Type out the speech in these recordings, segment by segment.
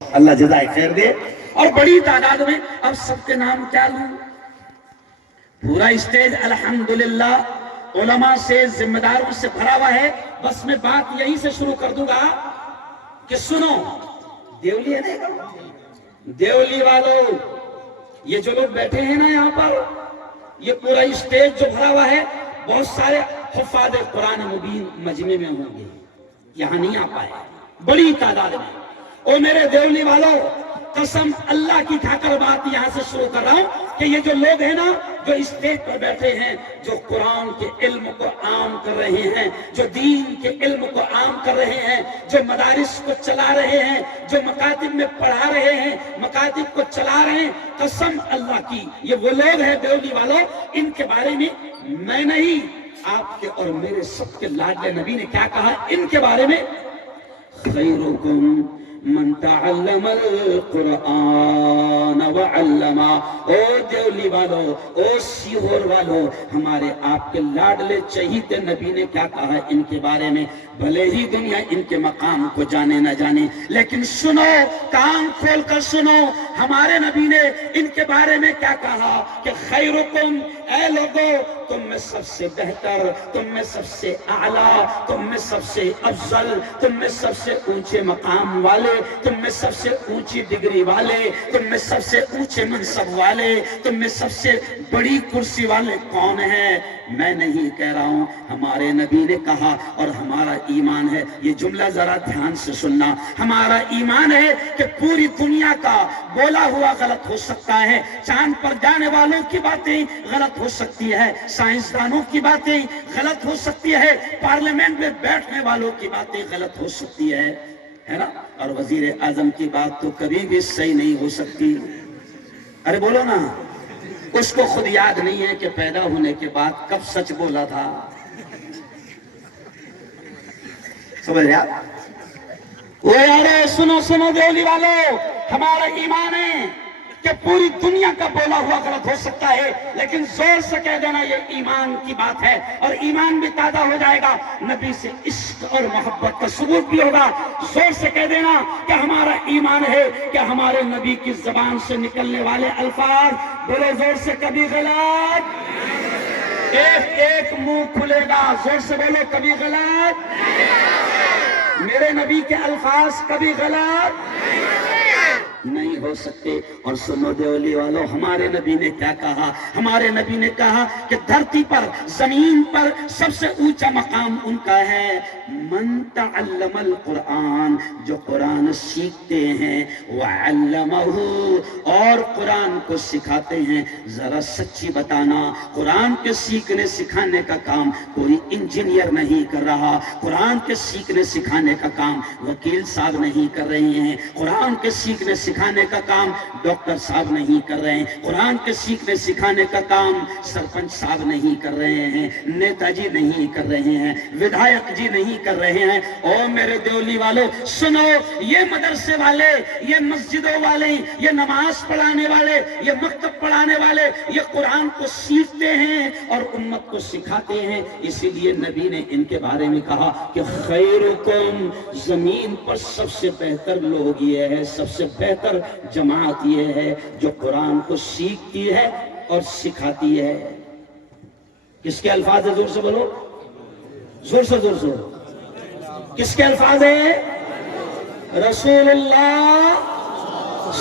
اللہ جزائے خیر دے. اور بڑی تعداد میں اب سب کے نام کیا لوں؟ پورا اسٹیج الحمدللہ علماء سے ذمہ داروں سے بھرا ہوا ہے. بس میں بات یہی سے شروع کر دوں گا کہ سنو دیولی ہے نا، دیولی والوں، یہ جو لوگ بیٹھے ہیں نا یہاں پر، یہ پورا اسٹیج جو بھرا ہوا ہے بہت سارے حفاظ قرآن مبین مجمع میں ہوں گے، یہاں نہیں آ پائے بڑی تعداد میں. او میرے دیولی والوں، قسم اللہ کی کھا کر بات یہاں سے شروع کر رہا ہوں کہ یہ جو لوگ ہیں نا جو اسٹیج پر بیٹھے ہیں، جو قرآن کے علم کو عام کر رہے ہیں، جو دین کے علم کو عام کر رہے ہیں، جو مدارس کو چلا رہے ہیں، جو مکاتب میں پڑھا رہے ہیں، مکاتب کو چلا رہے ہیں، قسم اللہ کی یہ وہ لوگ ہیں دیولی والوں. ان کے بارے میں میں نہیں، آپ کے اور میرے سب کے لاڈلے نبی نے کیا کہا ان کے بارے میں؟ خیرکم من تعلم القرآن وعلما. او دیولی والو، او سیہور والو، ہمارے آپ کے لاڈلے چہیتے نبی نے کیا کہا ان کے بارے میں؟ بھلے ہی دنیا ان کے مقام کو جانے نہ جانے، لیکن سنو، کان کھول کر سنو، ہمارے نبی نے ان کے بارے میں کیا کہا کہ خیرکم، اے لوگو، تم میں سب سے بہتر، تم میں سب سے اعلیٰ، تم میں سب سے افضل، تم میں سب سے اونچے مقام والے، تم میں سب سے اونچی ڈگری والے، تم میں سب سے اونچے منصب والے، تم میں سب سے بڑی کرسی والے کون ہیں؟ میں نہیں کہہ رہا ہوں، ہمارے نبی نے کہا. اور ہمارا ایمان ہے، یہ جملہ ذرا دھیان سے سننا، ہمارا ایمان ہے کہ پوری دنیا کا بولا ہوا غلط ہو سکتا ہے، چاند پر جانے والوں کی باتیں غلط ہو سکتی ہے، سائنسدانوں کی باتیں غلط ہو سکتی ہے، پارلیمنٹ میں بیٹھنے والوں کی باتیں غلط ہو سکتی ہے نا، اور وزیر اعظم کی بات تو کبھی بھی صحیح نہیں ہو سکتی. ارے بولو نا، اس کو خود یاد نہیں ہے کہ پیدا ہونے کے بعد کب سچ بولا تھا. سمجھ رہے آپ؟ وہ یارے سنو سنو دیولی والو، ہمارا ایمان ہے کہ پوری دنیا کا بولا ہوا غلط ہو سکتا ہے، لیکن زور سے کہہ دینا یہ ایمان کی بات ہے، اور ایمان بھی تازہ ہو جائے گا، نبی سے عشق اور محبت کا ثبوت بھی ہوگا. زور سے کہہ دینا کہ ہمارا ایمان ہے کہ ہمارے نبی کی زبان سے نکلنے والے الفاظ، بولو زور سے، کبھی غلط، ایک ایک منہ کھلے گا، زور سے بولو، کبھی غلط، میرے نبی کے الفاظ کبھی غلط نہیں ہو سکتے. اور سنو دیولی والو، ہمارے نبی نے کیا کہا؟ ہمارے نبی نے کہا کہ دھرتی پر، زمین پر سب سے اونچا مقام ان کا ہے من تعلم القرآن، جو قرآن سیکھتے ہیں، وعلمہ، اور قرآن کو سکھاتے ہیں. ذرا سچی بتانا، قرآن کے سیکھنے سکھانے کا کام کوئی انجینئر نہیں کر رہا، قرآن کے سیکھنے سکھانے کا کام وکیل صاحب نہیں کر رہے ہیں، قرآن کے سیکھنے سکھانے کا کام ڈاکٹر صاحب نہیں کر رہے ہیں، قرآن کے سیکھنے سکھانے کا کام سرپنچ صاحب نہیں کر رہے ہیں، نیتا جی نہیں کر رہے ہیں، ودھایک جی نہیں کر رہے ہیں. او میرے دیولی والوں سنو، یہ مدرسے والے، یہ مسجدوں والے، یہ نماز پڑھانے والے، یہ مکتب پڑھانے والے، یہ قرآن کو سیکھتے ہیں اور امت کو سکھاتے ہیں. اسی لیے نبی نے ان کے بارے میں کہا کہ خیرکم، زمین پر سب سے بہتر لوگ یہ ہے، سب سے بہتر جماعت یہ ہے جو قرآن کو سیکھتی ہے اور سکھاتی ہے. کس کے الفاظ ہے؟ زور سے بولو، زور سے، زور سے. کس کے الفاظ ہیں؟ رسول اللہ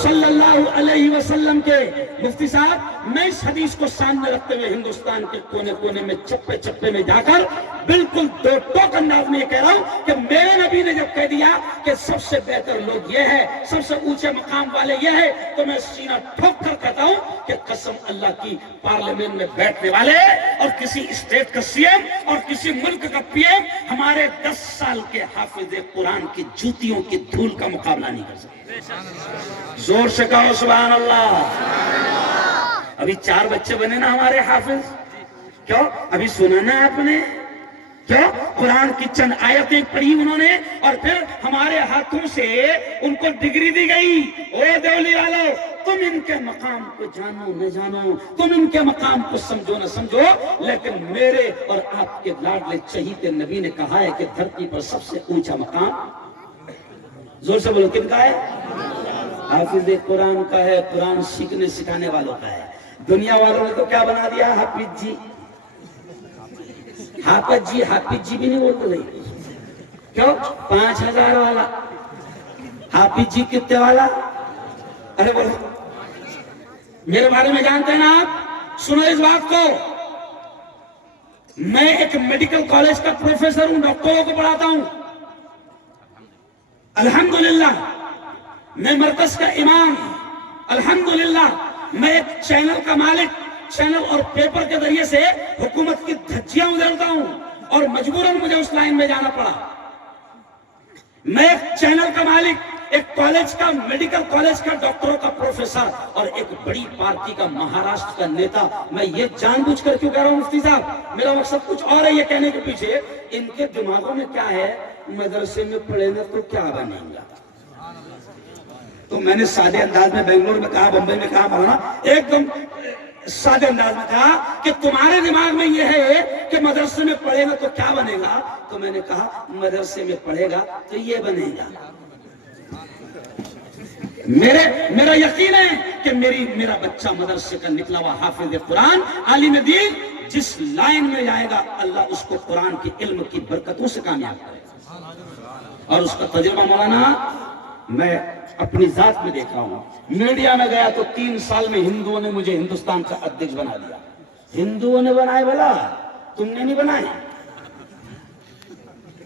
صلی اللہ علیہ وسلم کے. مفتی صاحب، میں اس حدیث کو سامنے رکھتے ہوئے ہندوستان کے کونے کونے میں، چپے چپے میں جا کر بالکل دو ٹوک انداز میں یہ کہہ رہا ہوں کہ میرے نبی نے جب کہہ دیا کہ سب سے بہتر لوگ یہ ہے، سب سے اونچے مقام والے یہ ہے، تو میں سینہ ٹھوک کر کہتا ہوں کہ قسم اللہ کی، پارلیمنٹ میں بیٹھنے والے اور کسی اسٹیٹ کا سی ایم اور کسی ملک کا پی ایم ہمارے 10 سال کے حافظ قرآن کی جوتیوں کی دھول کا مقابلہ نہیں کر سکتے. زور سے کہو سبحان اللہ. ابھی 4 بچے بنے نا ہمارے حافظ، کیوں؟ ابھی سنا نا آپ نے، کیوں؟ قرآن کی چند آیتیں پڑھی انہوں نے اور پھر ہمارے ہاتھوں سے ان کو ڈگری دی گئی. او دیولی والو، تم ان کے مقام کو جانو نہ جانو، تم ان کے مقام کو سمجھو نہ سمجھو، لیکن میرے اور آپ کے لاڈلے چہیتے نبی نے کہا ہے کہ دھرتی پر سب سے اونچا مقام، زور سے بولو، کن کا ہے؟ حافظ قرآن کا ہے، قرآن سیکھنے سکھانے والوں کا ہے۔ دنیا والوں نے تو کیا بنا دیا؟ حافظ جی، حافظ جی، حافظ جی بھی نہیں بولتے بھائی، کیوں؟ 5000 والا حافظ جی کتنے والا؟ ارے بولو میرے بارے میں جانتے ہیں نا آپ؟ سنو اس بات کو، میں ایک میڈیکل کالج کا پروفیسر ہوں، ڈاکٹروں کو پڑھاتا ہوں الحمدللہ، میں مرکز کا امام الحمدللہ، میں ایک چینل کا مالک، چینل اور پیپر کے ذریعے سے حکومت کی دھجیاں ادھیڑتا ہوں اور مجبوراً مجھے اس لائن میں جانا پڑا۔ میں ایک چینل کا مالک، ایک کالج کا، میڈیکل کالج کا ڈاکٹروں کا پروفیسر اور ایک بڑی پارٹی کا مہاراشٹر کا نیتا۔ میں یہ جان بوجھ کر کیوں کہہ رہا ہوں مفتی صاحب؟ میرا مقصد کچھ اور ہے یہ کہنے کے پیچھے، ان کے دماغوں میں کیا ہے؟ مدرسے میں پڑھیں گے تو کیا بنیں گا؟ تو میں نے سادے انداز میں بنگلور میں کہا، بمبئی میں کہا، مولانا ایک دم سادے انداز میں کہا کہ تمہارے دماغ میں یہ ہے کہ مدرسے میں پڑھے گا تو کیا بنے گا؟ تو میں نے کہا مدرسے میں پڑھے گا تو یہ بنے گا۔ میرا یقین ہے کہ میرا بچہ مدرسے کا نکلا ہوا حافظ قرآن، عالم دین، جس لائن میں جائے گا اللہ اس کو قرآن کے علم کی برکتوں سے کامیاب کرے گا۔ اور اس کا تجربہ مولانا میں اپنی ذات میں دیکھ رہا ہوں۔ میڈیا میں گیا تو 3 سال میں ہندوؤں نے مجھے ہندوستان کا ادھیکش بنا دیا۔ ہندوؤں نے بنائے بھلا، تم نے نہیں بنائے۔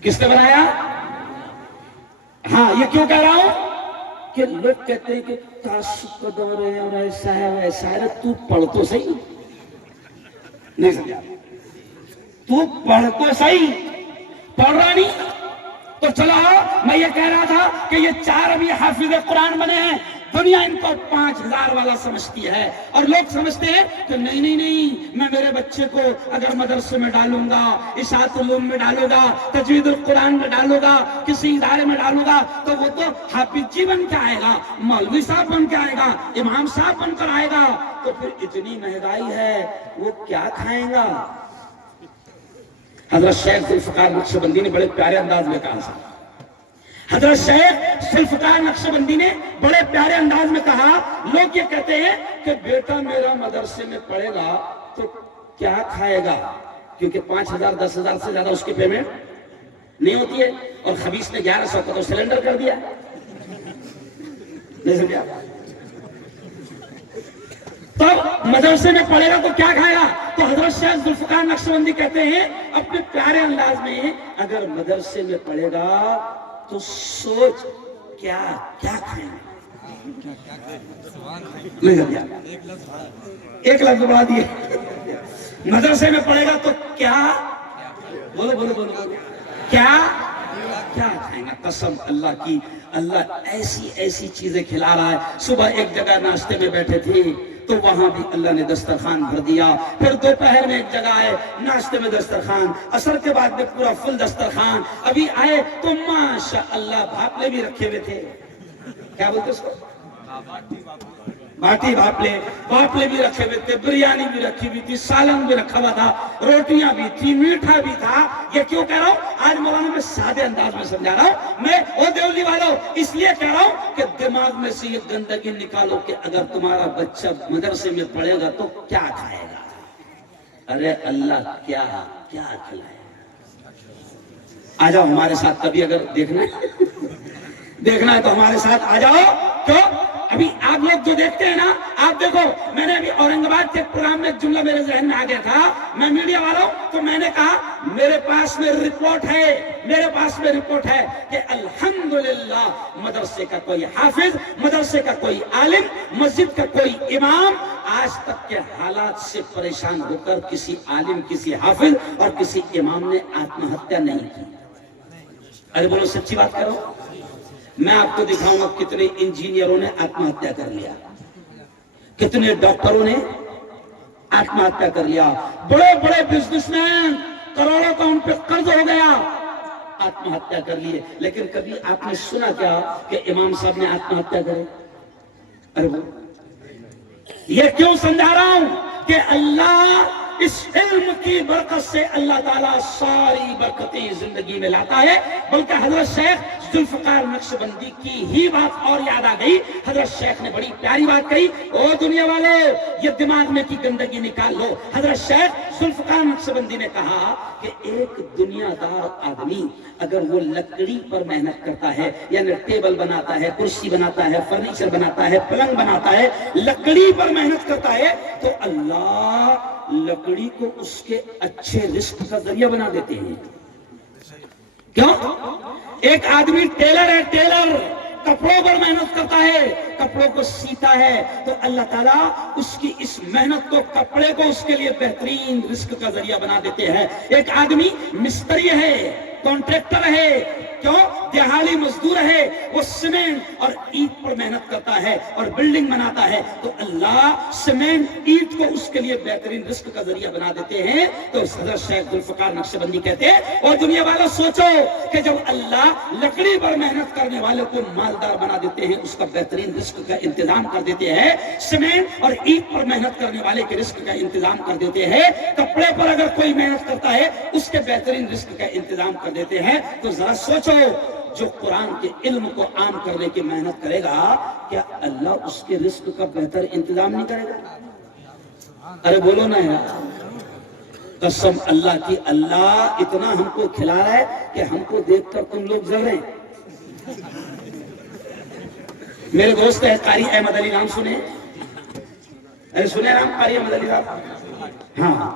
کس نے بنایا؟ ہاں، یہ کیوں کہہ رہا ہوں کہ لوگ کہتے ہیں کہ تعصب کا دور ہے اور ایسا ہے ویسا ہے۔ تو پڑھ تو صحیح، نہیں سمجھا؟ تو پڑھ تو صحیح، پڑھ رہا نہیں تو چلو میں یہ کہہ رہا تھا کہ یہ 4 ابھی حافظ قرآن بنے ہیں، دنیا ان کو 5000 والا سمجھتی ہے اور لوگ سمجھتے ہیں کہ نہیں نہیں نہیں، میں میرے بچے کو اگر مدرسے میں ڈالوں گا، اشاعت علوم میں ڈالوں گا، تجوید القرآن میں ڈالوں گا، کسی ادارے میں ڈالوں گا تو وہ تو حافظ جی بن کے آئے گا، مولوی صاحب بن کے آئے گا، امام صاحب بن کر آئے گا، تو پھر اتنی مہنگائی ہے وہ کیا کھائیں گا؟ حضرت شیخ ذوالفقار نقشبندی نے بڑے پیارے انداز میں کہا تھا، حضرت شیخ ذوالفقار نقشبندی نے بڑے پیارے انداز میں کہا، لوگ یہ کہتے ہیں کہ بیٹا میرا مدرسے میں پڑھے گا تو کیا کھائے گا، کیونکہ 5000 10,000 سے زیادہ اس کی پیمنٹ نہیں ہوتی ہے، اور خبیث نے 1100 کا تو سلنڈر کر دیا، نہیں سمجھا؟ تو مدرسے میں پڑھے گا تو کیا کھائے گا؟ تو حضرت شیخ ذوالفقار نقشبندی کہتے ہیں اپنے پیارے انداز میں، اگر مدرسے میں پڑھے گا تو سوچ کیا کھائیں گے؟ نہیں سمجھا؟ ایک لفظ بڑھا دیے، مدرسے میں پڑھے گا تو کیا، بولو بولو بولو بولو، کیا کھائیں گا؟ قسم اللہ کی، اللہ ایسی ایسی چیزیں کھلا رہا ہے۔ صبح ایک جگہ ناشتے میں بیٹھے تھے تو وہاں بھی اللہ نے دسترخوان بھر دیا، پھر دوپہر میں ایک جگہ ہے ناشتے میں دسترخوان، عصر کے بعد میں پورا فل دسترخوان، ابھی آئے تو ماشاءاللہ بھاپلے بھی رکھے ہوئے تھے، کیا بولتے اس کو؟ باٹی بھاپلے بھی رکھے ہوئے تھے، بریانی بھی رکھی ہوئی تھی، سالن بھی رکھا ہوا تھا، روٹیاں بھی تھی، میٹھا بھی تھا۔ یہ کیوں کہہ رہا ہوں؟ آج مولانا میں سادے انداز میں سمجھا رہا ہوں، میں او دیولی والوں اس لیے کہہ رہا ہوں کہ دماغ میں سے یہ گندگی نکالو کہ اگر تمہارا بچہ مدرسے میں پڑھے گا تو کیا کھائے گا؟ ارے اللہ کیا کھلائے گا؟ آ جاؤ ہمارے ساتھ، کبھی اگر دیکھنا ہے تو ہمارے ساتھ آ جاؤ۔ کیوں؟ ابھی آپ لوگ جو دیکھتے ہیں نا، آپ دیکھو، میں نے ابھی اورنگ آباد کے پروگرام میں ایک جملہ میرے ذہن میں آ گیا تھا، میں میڈیا والا ہوں تو میں نے کہا میرے پاس میں رپورٹ ہے کہ الحمدللہ مدرسے کا کوئی حافظ، مدرسے کا کوئی عالم، مسجد کا کوئی امام آج تک کے حالات سے پریشان ہو کر کسی عالم، کسی حافظ اور کسی امام نے آتم ہتیا نہیں کی۔ ارے بولو سچی بات کرو، میں آپ کو دکھاؤں گا کتنے انجینئروں نے آتم ہتیا کر لیا، کتنے ڈاکٹروں نے آتم ہتیا کر لیا، بڑے بڑے بزنس مین کروڑوں کا ان پہ قرض ہو گیا، آتم ہتیا کر لیے۔ لیکن کبھی آپ نے سنا کیا کہ امام صاحب نے آتم ہتیا کرے؟ ارے وہ یہ کیوں سمجھا رہا ہوں کہ اللہ اس علم کی برکت سے اللہ تعالیٰ ساری برکتیں زندگی میں لاتا ہے۔ بلکہ حضرت شیخ ذوالفقار نقشبندی کی ہی بات اور یاد آ گئی۔ حضرت شیخ نے بڑی پیاری بات کہی، او دنیا والو یہ دماغ میں کی گندگی نکال لو۔ حضرت شیخ ذوالفقار نقشبندی نے کہا کہ ایک دنیا دار آدمی اگر وہ لکڑی پر محنت کرتا ہے، یعنی ٹیبل بناتا ہے، کرسی بناتا ہے، فرنیچر بناتا ہے، پلنگ بناتا ہے، لکڑی پر محنت کرتا ہے، تو اللہ لکڑی کو اس کے اچھے رزق کا ذریعہ بنا دیتے ہیں۔ کیوں؟ ایک آدمی ٹیلر ہے، ٹیلر کپڑوں پر محنت کرتا ہے، کپڑوں کو سیتا ہے، تو اللہ تعالیٰ اس کی اس محنت کو، کپڑے کو اس کے لیے بہترین رزق کا ذریعہ بنا دیتے ہیں۔ ایک آدمی مستری ہے، کانٹریکٹر ہے، کیوں؟ دیہاڑی مزدور ہے، وہ سیمنٹ اور اینٹ پر محنت کرتا ہے اور بلڈنگ بناتا ہے، تو اللہ سیمنٹ اینٹ کو اس کے لیے بہترین رزق کا ذریعہ بنا دیتے ہیں۔ تو حضرت شیخ ذوالفقار نقشبندی کہتے ہیں، اور دنیا والا سوچو کہ جب اللہ لکڑی پر محنت کرنے والے کو مالدار بنا دیتے ہیں، اس کا بہترین رزق کا انتظام کر دیتے ہیں، سیمنٹ اور اینٹ پر محنت کرنے والے کے رزق کا انتظام کر دیتے ہیں، کپڑے پر اگر کوئی محنت کرتا ہے اس کے بہترین رزق کا انتظام کر دیتے ہیں، تو ذرا سوچو جو قرآن کے علم کو عام کرنے کی محنت کرے گا، کیا اللہ اس کے رزق کا بہتر انتظام نہیں کرے گا؟ ارے بولو نا یار، قسم اللہ کی، اللہ اتنا ہم کو کھلا رہا ہے کہ ہم کو دیکھ کر تم لوگ جل رہے ہیں۔ میرے دوست ہے قاری احمد علی، نام سنے؟ ارے سنے نام قاری احمد علی صاحب؟ ہاں،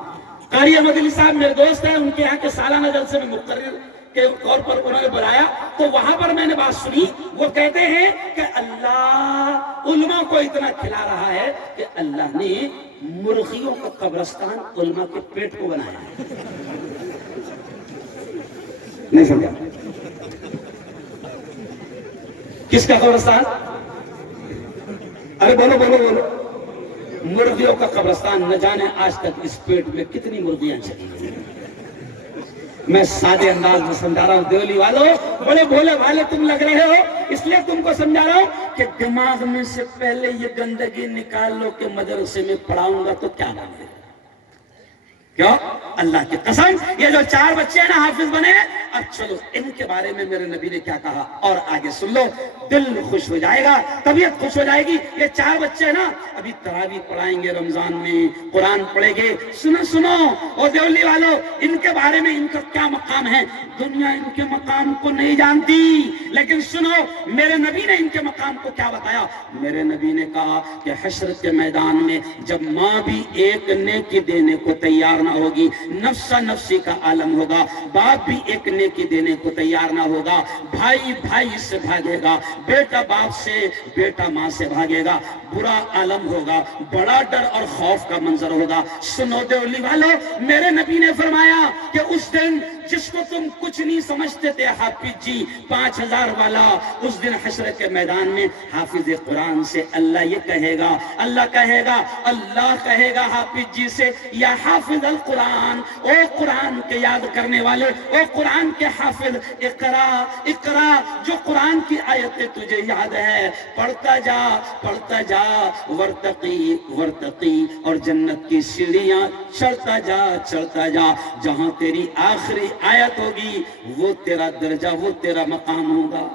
قاری احمد علی صاحب میرے دوست ہیں، ان کے یہاں کے سالانہ جلسے میں مقرر کے طور پر انہوں نے بلایا، تو وہاں پر میں نے بات سنی، وہ کہتے ہیں کہ اللہ علماء کو اتنا کھلا رہا ہے کہ اللہ نے مرغیوں کا قبرستان علماء کے پیٹ کو بنایا ہے۔ نہیں سمجھا؟ کس کا قبرستان؟ ارے بولو بولو بولو، مرغیوں کا قبرستان۔ نہ جانے آج تک اس پیٹ میں کتنی مرغیاں چلی ہیں۔ میں سادے انداز میں سمجھا رہا ہوں، دیولی والوں بڑے بھولے والے تم لگ رہے ہو، اس لیے تم کو سمجھا رہا ہوں کہ دماغ میں سے پہلے یہ گندگی نکال لو کہ مدرسے میں پڑھاؤں گا تو کیا بنے گا۔ کیوں؟ اللہ کی قسم، یہ جو 4 بچے ہیں نا حافظ بنے، اب چلو ان کے بارے میں میرے نبی نے کیا کہا اور آگے سن لو، دل خوش ہو جائے گا، طبیعت خوش ہو جائے گی۔ یہ 4 بچے ہیں نا، ابھی تراویح پڑھائیں گے رمضان میں، قرآن پڑھیں گے۔ سنو سنو اور دیولی والو، ان کے بارے میں ان کا کیا مقام ہے، دنیا ان کے مقام کو نہیں جانتی، لیکن سنو میرے نبی نے ان کے مقام کو کیا بتایا۔ میرے نبی نے کہا کہ حشر کے میدان میں جب ماں بھی ایک نیکی دینے کو تیار نہ ہوگی، نفسا نفسی کا عالم ہوگا، باپ بھی ایک نیکی دینے کو تیار نہ ہوگا، بھائی بھائی سے بھاگے گا، بیٹا باپ سے، بیٹا ماں سے بھاگے گا، برا عالم ہوگا، بڑا ڈر اور خوف کا منظر ہوگا۔ سنو دیولی والو، میرے نبی نے فرمایا کہ اس دن جس کو تم کچھ نہیں سمجھتے تھے حافظ جی 5000 والا، اس دن حشر کے میدان میں حافظ قرآن سے اللہ یہ کہے گا، اللہ کہے گا حافظ جی سے، یا حافظ القرآن، او قرآن کے یاد کرنے والے، او قرآن کے حافظ، اقرا اقرا، جو قرآن کی آیتیں تجھے یاد ہے پڑھتا جا، ورتقی ورتقی، اور جنت کی سیڑھیاں چڑھتا جا، جہاں تیری آخری آیت ہوگی وہ تیرا درجہ، وہ تیرا مقام ہوگا۔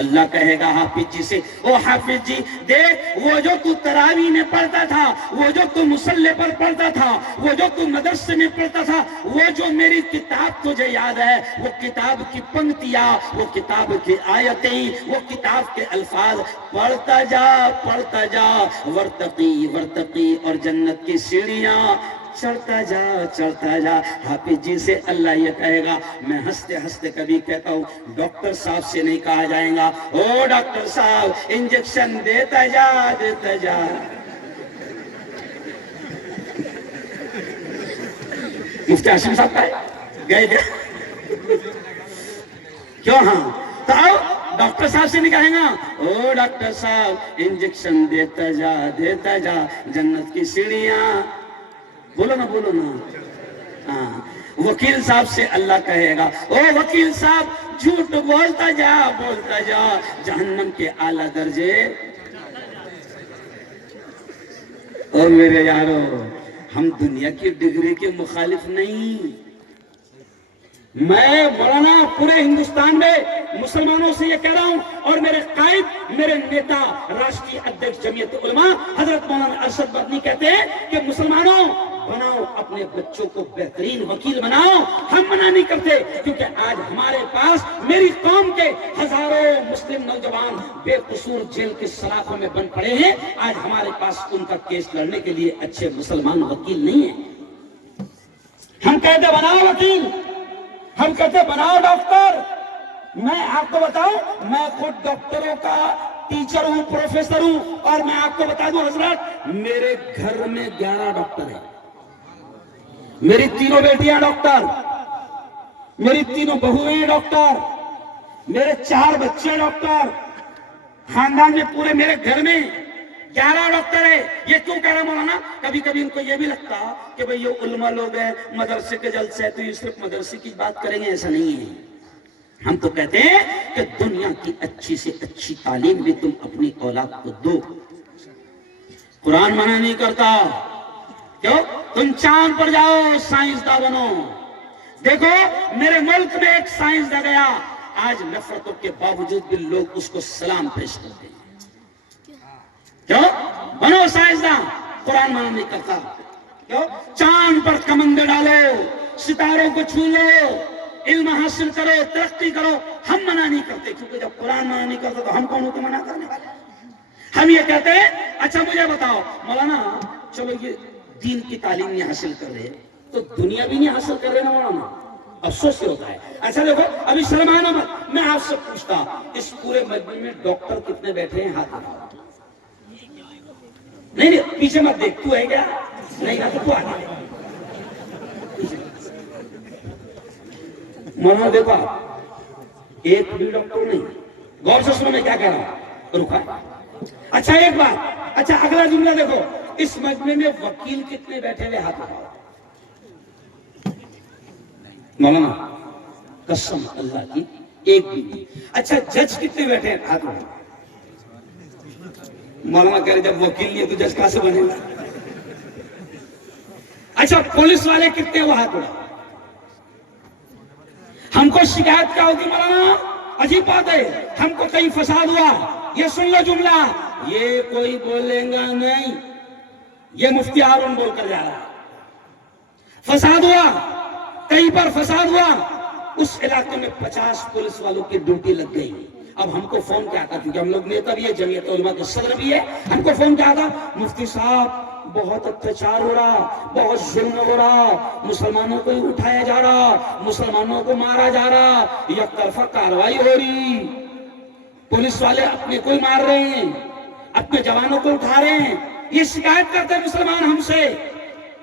اللہ کہے گا حافظ جی سے، او حافظ جی دیکھ، وہ جو تو تراویح میں پڑھتا تھا، وہ جو تو مصلی پر پڑھتا تھا، وہ جو تو مدرسے میں پڑھتا تھا، وہ جو میری کتاب تجھے یاد ہے، وہ کتاب کی پنکتیاں، وہ کتاب کی آیتیں، وہ کتاب کے الفاظ پڑھتا جا، ورتقی ورتقی، اور جنت کی سیڑھیاں چڑھتا جا۔ حافظ جی سے اللہ یہ کہے گا، میں ہنستے ہنستے کبھی کہتا ہوں، ڈاکٹر صاحب سے نہیں کہا جائے گا، او ڈاکٹر صاحب انجیکشن دیتا جا۔ مفتی ہاشم صاحب کا گئے کیوں؟ ہاں تو آؤ ڈاکٹر صاحب سے نہیں کہیں گا، او ڈاکٹر صاحب انجیکشن دیتا جا، جنت کی سیڑھیاں، بولو نا ہاں۔ وکیل صاحب سے اللہ کہے گا، او وکیل صاحب جھوٹ بولتا جا، جہنم کے اعلیٰ درجے۔ او میرے یارو، ہم دنیا کی ڈگری کے مخالف نہیں. میں مولانا پورے ہندوستان میں مسلمانوں سے یہ کہہ رہا ہوں، اور میرے قائد، میرے نیتا، راشٹری ادھیکش جمعیت علماء حضرت مولانا ارشد مدنی کہتے ہیں کہ مسلمانوں بناؤ اپنے بچوں کو بہترین وکیل بناؤ. ہم منع نہیں کرتے، کیونکہ آج ہمارے پاس میری قوم کے ہزاروں مسلم نوجوان بے قصور جیل کے سلاخوں میں بند پڑے ہیں. آج ہمارے پاس ان کا کیس لڑنے کے لیے اچھے مسلمان وکیل نہیں ہیں. ہم کہتے بناؤ وکیل، ہم کہتے بناؤ ڈاکٹر. میں آپ کو بتاؤں، میں خود ڈاکٹروں کا ٹیچر ہوں، پروفیسر ہوں، اور میں آپ کو بتا دوں حضرات، میرے گھر میں 11 ڈاکٹر ہیں. میری تینوں بیٹیاں ڈاکٹر، میری تینوں بہویں ڈاکٹر، میرے 4 بچے ڈاکٹر، خاندان میں پورے میرے گھر میں 11 ڈاکٹر ہے. یہ کیوں کہہ رہا مولانا؟ کبھی کبھی ان کو یہ بھی لگتا کہ بھئی یہ علماء لوگ ہیں، مدرسے کے جلسے ہے تو یہ صرف مدرسے کی بات کریں گے. ایسا نہیں ہے. ہم تو کہتے ہیں کہ دنیا کی اچھی سے اچھی تعلیم بھی تم اپنی اولاد کو دو. قرآن منع نہیں کرتا. کیوں؟ تم چاند پر جاؤ، سائنسداں بنو. دیکھو میرے ملک میں ایک سائنسداں گیا، آج نفرتوں کے باوجود بھی لوگ اس کو سلام پیش کرتے ہیں. کیوں؟ بنو سائنسداں. قرآن منع نہیں کرتا. کیوں؟ چاند پر کمندے ڈالو، ستاروں کو چھو لو، علم حاصل کرو، ترقی کرو. ہم منع نہیں کرتے، کیونکہ جب قرآن منع نہیں کرتا تو ہم کون ہوتے منع کرنے والے؟ ہم یہ کہتے ہیں اچھا مجھے بتاؤ مولانا، چلو یہ دین کی تعلیم نہیں حاصل کر رہے تو دنیا بھی نہیں حاصل کر رہے نا مولانا. افسوس یہ ہوتا ہے. اچھا دیکھو ابھی شرمانا مت، میں آپ سے پوچھتا اس پورے مجمع میں ڈاکٹر کتنے بیٹھے ہیں؟ ہاتھ اٹھاؤ. نہیں نہیں پیچھے مت دیکھ، تو ہے کیا؟ نہیں نا تو آگے. مولانا دیکھو ایک بھی ڈاکٹر نہیں. غور سے سنو میں کیا کہہ رہا ہوں. رکا. اچھا ایک بات، اچھا اگلا جملہ دیکھو، اس مجمع میں وکیل کتنے بیٹھے ہوئے؟ ہاتھ اٹھاؤ. مولانا قسم اللہ کی ایک بھی نہیں. اچھا جج کتنے بیٹھے ہیں؟ ہاتھ اٹھاؤ. مولانا کہہ رہے جب وکیل نہیں ہے تو جج کہاں سے بنے گا؟ اچھا پولیس والے کتنے؟ وہ ہاتھ اٹھاؤ. ہم کو شکایت کیا ہوتی مولانا؟ عجیب بات ہے، ہم کو کہیں فساد ہوا، یہ سن لو جملہ، یہ کوئی بولے گا نہیں، یہ مفتی ہارون بول کر جا رہا. فساد ہوا، کہیں پر فساد ہوا، اس علاقے میں 50 پولیس والوں کی ڈیوٹی لگ گئی. اب ہم کو فون کیا آتا، کیونکہ ہم لوگ نیتا بھی ہے، جمعیت علماء کے صدر بھی ہے. ہم کو فون کیا آتا، مفتی صاحب بہت اتیاچار ہو رہا، بہت ظلم ہو رہا، مسلمانوں کو اٹھایا جا رہا، مسلمانوں کو مارا جا رہا، یک طرفہ کاروائی ہو رہی، پولیس والے اپنے کو ہی مار رہے ہیں، اپنے جوانوں کو اٹھا رہے ہیں. یہ شکایت کرتے ہیں مسلمان ہم سے.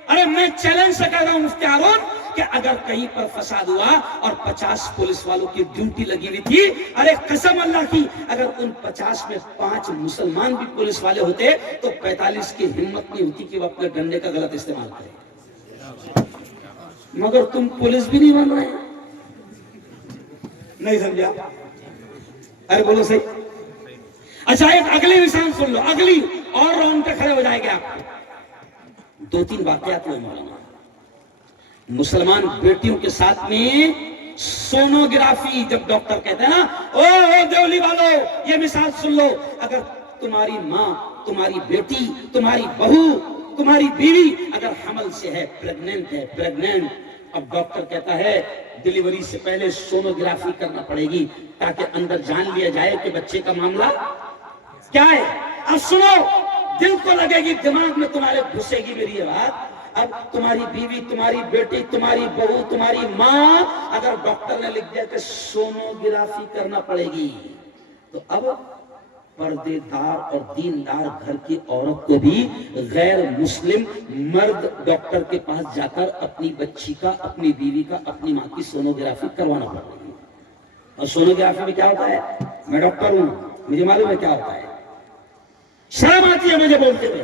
ارے میں چیلنج سے کہہ رہا ہوں مفتی ہارون کہ اگر کہیں پر فساد ہوا اور 50 پولیس والوں کی ڈیوٹی لگی ہوئی تھی، ارے قسم اللہ کی اگر ان 50 میں 5 مسلمان بھی پولیس والے ہوتے تو 45 کی ہمت نہیں ہوتی کہ وہ اپنے ڈنڈے کا غلط استعمال کرے. مگر تم پولیس بھی نہیں بن رہے. نہیں سمجھا؟ ارے بولو صحیح. اچھا ایک اگلی مثال سن لو، اگلی اور راؤنڈ پہ کھڑے ہو جائے گا. آپ 2-3 واقعات ہوئے مولانا. مسلمان بیٹیوں کے ساتھ میں سونوگرافی، جب ڈاکٹر کہتے ہیں نا او دیولی والو یہ مثال سن لو، اگر تمہاری ماں، تمہاری بیٹی، تمہاری بہو، تمہاری بیوی اگر حمل سے ہے، پریگننٹ، اب ڈاکٹر کہتا ہے ڈیلیوری سے پہلے سونوگرافی کرنا پڑے گی تاکہ اندر جان لیا جائے کہ بچے کا معاملہ کیا ہے. اب سنو، دل کو لگے گی، دماغ میں تمہارے گھسے گی میری یہ بات. اب تمہاری بیوی، تمہاری بیٹی، تمہاری بہو، تمہاری ماں اگر ڈاکٹر نے لکھ دیا کہ سونوگرافی کرنا پڑے گی تو اب پردے دار اور دیندار گھر کی عورت کو بھی غیر مسلم مرد ڈاکٹر کے پاس جا کر اپنی بچی کا، اپنی بیوی کا، اپنی ماں کی سونوگرافی کروانا پڑے گی. اور سونوگرافی میں کیا ہوتا ہے؟ میں ڈاکٹر ہوں، مجھے معلوم ہے کیا ہوتا ہے. شرم آتی ہے مجھے بولتے ہوئے.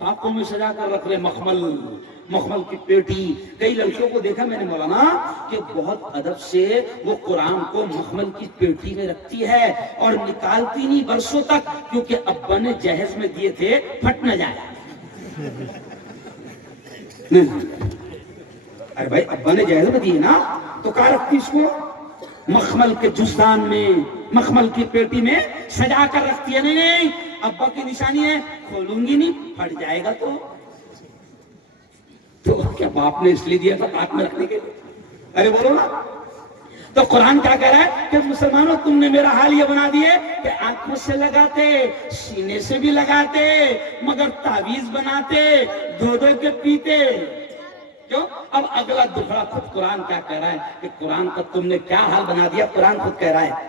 طاقوں میں سجا کر رکھ رہے مخمل کی پیٹی. کئی لڑکیوں کو دیکھا میں نے مولانا کہ بہت ادب سے وہ قرآن کو مخمل کی پیٹی میں رکھتی ہے اور نکالتی نہیں برسوں تک، کیونکہ ابا نے جہیز میں دیے تھے پھٹ نہ جائے. ارے بھائی ابا نے جہیز میں دیے نا تو کہاں رکھتی اس کو؟ مخمل کے جزدان میں، مخمل کی پیٹی میں سجا کر رکھتی ہے. نہیں ابا کی نشانی ہے، کھولوں گی نہیں پھٹ جائے گا. تو کیا باپ نے اس لیے دیا تھا ہاتھ میں رکھنے کے لیے؟ ارے بولو نا. تو قرآن کیا کہہ رہا ہے کہ مسلمانوں تم نے میرا حال یہ بنا دیے کہ آنکھوں سے لگاتے، سینے سے بھی لگاتے، مگر تعویذ بناتے، دھو کے پیتے. کیوں؟ اب اگلا دکھڑا خود قرآن کیا کہہ رہا ہے کہ قرآن کا تم نے کیا حال بنا دیا. قرآن خود کہہ رہا ہے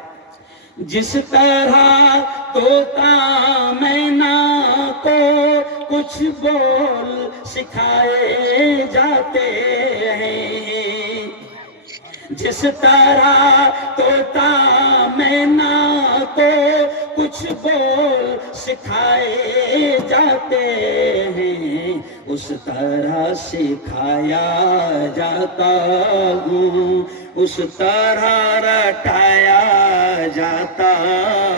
جس طرح طوطا مینا کو کچھ بول سکھائے جاتے ہیں، جس طرح طوطا مینا کو کچھ بول سکھائے جاتے ہیں، اس طرح سکھایا جاتا ہوں، اس طرح رٹایا جاتا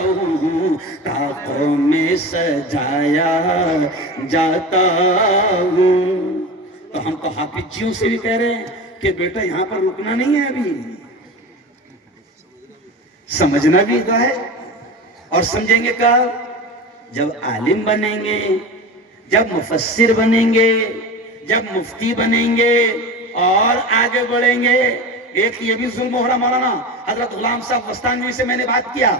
ہوں، طاقوں میں سجایا جاتا ہوں. تو ہم تو حافظ جیوں سے بھی کہہ رہے ہیں کہ بیٹا یہاں پر رکنا نہیں ہے، ابھی سمجھنا بھی تو ہے. اور سمجھیں گے کب؟ جب عالم بنیں گے، جب مفسر بنیں گے، جب مفتی بنیں گے اور آگے بڑھیں گے. ایک یہ بھی ظلم ہو رہا مولانا حضرت غلام صاحب وستانوی سے میں نے بات کیا.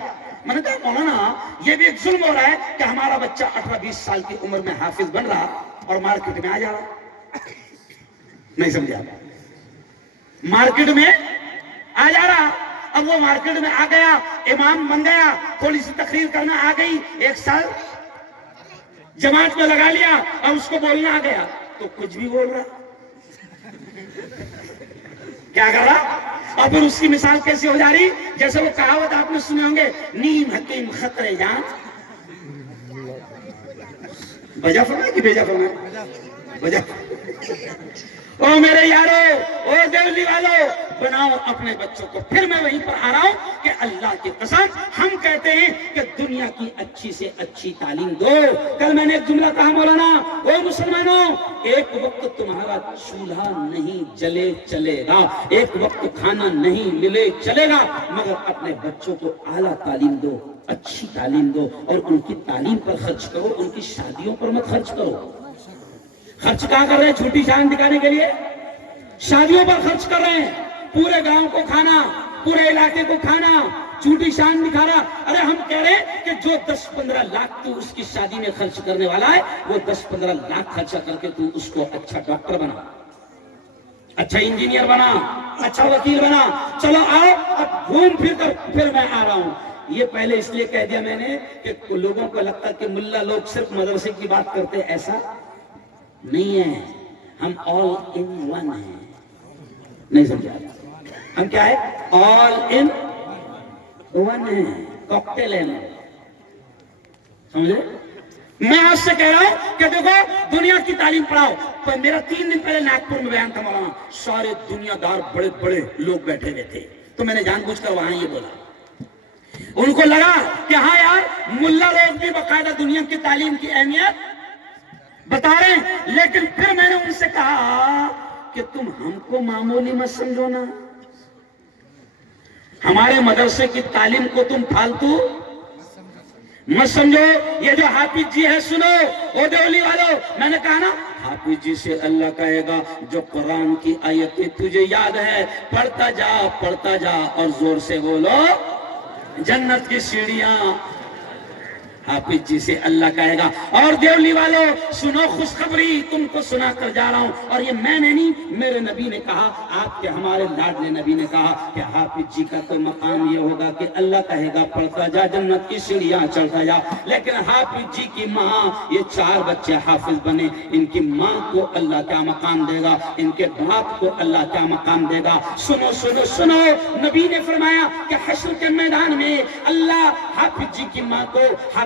میں نے کہا مولانا یہ بھی ایک ظلم ہو رہا ہے کہ ہمارا بچہ 18-20 سال کی عمر میں حافظ بن رہا اور مارکیٹ میں آ جا رہا. نہیں سمجھا؟ مارکیٹ میں آ جا رہا. اب وہ مارکیٹ میں آ گیا، امام بن گیا، تھوڑی سی تقریر کرنا آ گئی، 1 سال جماعت میں لگا لیا اور اس کو بولنا آ گیا تو کچھ بھی بول رہا. کیا کر رہا؟ اور پھر اس کی مثال کیسی ہو جا رہی؟ جیسے وہ کہاوت آپ نے سنے ہوں گے، نیم حکیم خطرے جان. بجا فرمائے کہ بیجا فرمائے؟ بجا. او میرے یارو، او دیولی والو، بناؤ اپنے بچوں کو. پھر میں وہیں پر آ رہا ہوں کہ اللہ کی قسم ہم کہتے ہیں کہ دنیا کی اچھی سے اچھی تعلیم دو. کل میں نے ایک جملہ کہا مولانا، او مسلمانوں، ایک وقت تمہارا چولہا نہیں جلے چلے گا، ایک وقت کھانا نہیں ملے چلے گا، مگر اپنے بچوں کو اعلیٰ تعلیم دو، اچھی تعلیم دو اور ان کی تعلیم پر خرچ کرو، ان کی شادیوں پر مت خرچ کرو. خرچ کہاں کر رہے ہیں؟ جھوٹی شان دکھانے کے لیے شادیوں پر خرچ کر رہے ہیں. پورے گاؤں کو کھانا، پورے علاقے کو کھانا، جھوٹی شان دکھا رہا. ارے ہم کہہ رہے ہیں کہ جو 10-15 لاکھ تو اس کی شادی میں خرچ کرنے والا ہے، وہ 10-15 لاکھ خرچہ کر کے تو اس کو اچھا ڈاکٹر بنا، اچھا انجینئر بنا، اچھا وکیل بنا. چلو آؤ اب گھوم پھر کر پھر میں آ رہا ہوں. یہ پہلے اس لیے کہہ دیا میں نے کہ لوگوں کو لگتا کہ ملا لوگ صرف مدرسے کی بات کرتے. ایسا نہیں ہے، ہم آل ان ون ہیں. نہیں سمجھا؟ ہم کیا ہے؟ آل ان ون ہیں، کاکٹیل ہیں. سمجھے؟ میں آپ سے کہہ رہا ہوں کہ دیکھو دنیا کی تعلیم پڑھاؤ. پر میرا 3 دن پہلے ناگپور میں بیان تھا مولانا، سارے دنیا دار بڑے بڑے لوگ بیٹھے ہوئے تھے. تو میں نے جان بوجھ کر وہاں یہ بولا. ان کو لگا کہ ہاں یار ملا لوگ بھی باقاعدہ دنیا کی تعلیم کی اہمیت بتا رہے ہیں. لیکن پھر میں نے ان سے کہا کہ تم ہم کو معمولی مت سمجھو نا، ہمارے مدرسے کی تعلیم کو تم فالتو مت سمجھو. یہ جو حافظ جی ہے سنو، او دیولی والو، میں نے کہا نا حافظ جی سے اللہ کہے گا جو قرآن کی آیتیں تجھے یاد ہے پڑھتا جا اور زور سے بولو جنت کی سیڑھیاں. حافظ جی سے اللہ کہے گا. اور دیولی والو سنو خوشخبری تم کو سنا کر جا رہا ہوں، اور یہ میں نے نہیں، میرے نبی نے کہا، آپ کے ہمارے لاڈلے نبی نے کہا کہ حافظ جی کا تو مقام یہ ہوگا کہ اللہ کہے گا پڑھتا جا جنت کی سیڑھیاں چڑھتا جا. لیکن حافظ جی کی ماں، یہ 4 بچے حافظ بنے، ان کی ماں کو اللہ کیا مقام دے گا، ان کے باپ کو اللہ کیا مقام دے گا. سنو سنو سنو، نبی نے فرمایا کہ حشر کے میدان میں اللہ حافظ جی کی ماں کو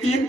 3,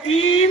3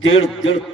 1.5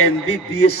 MBBS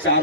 4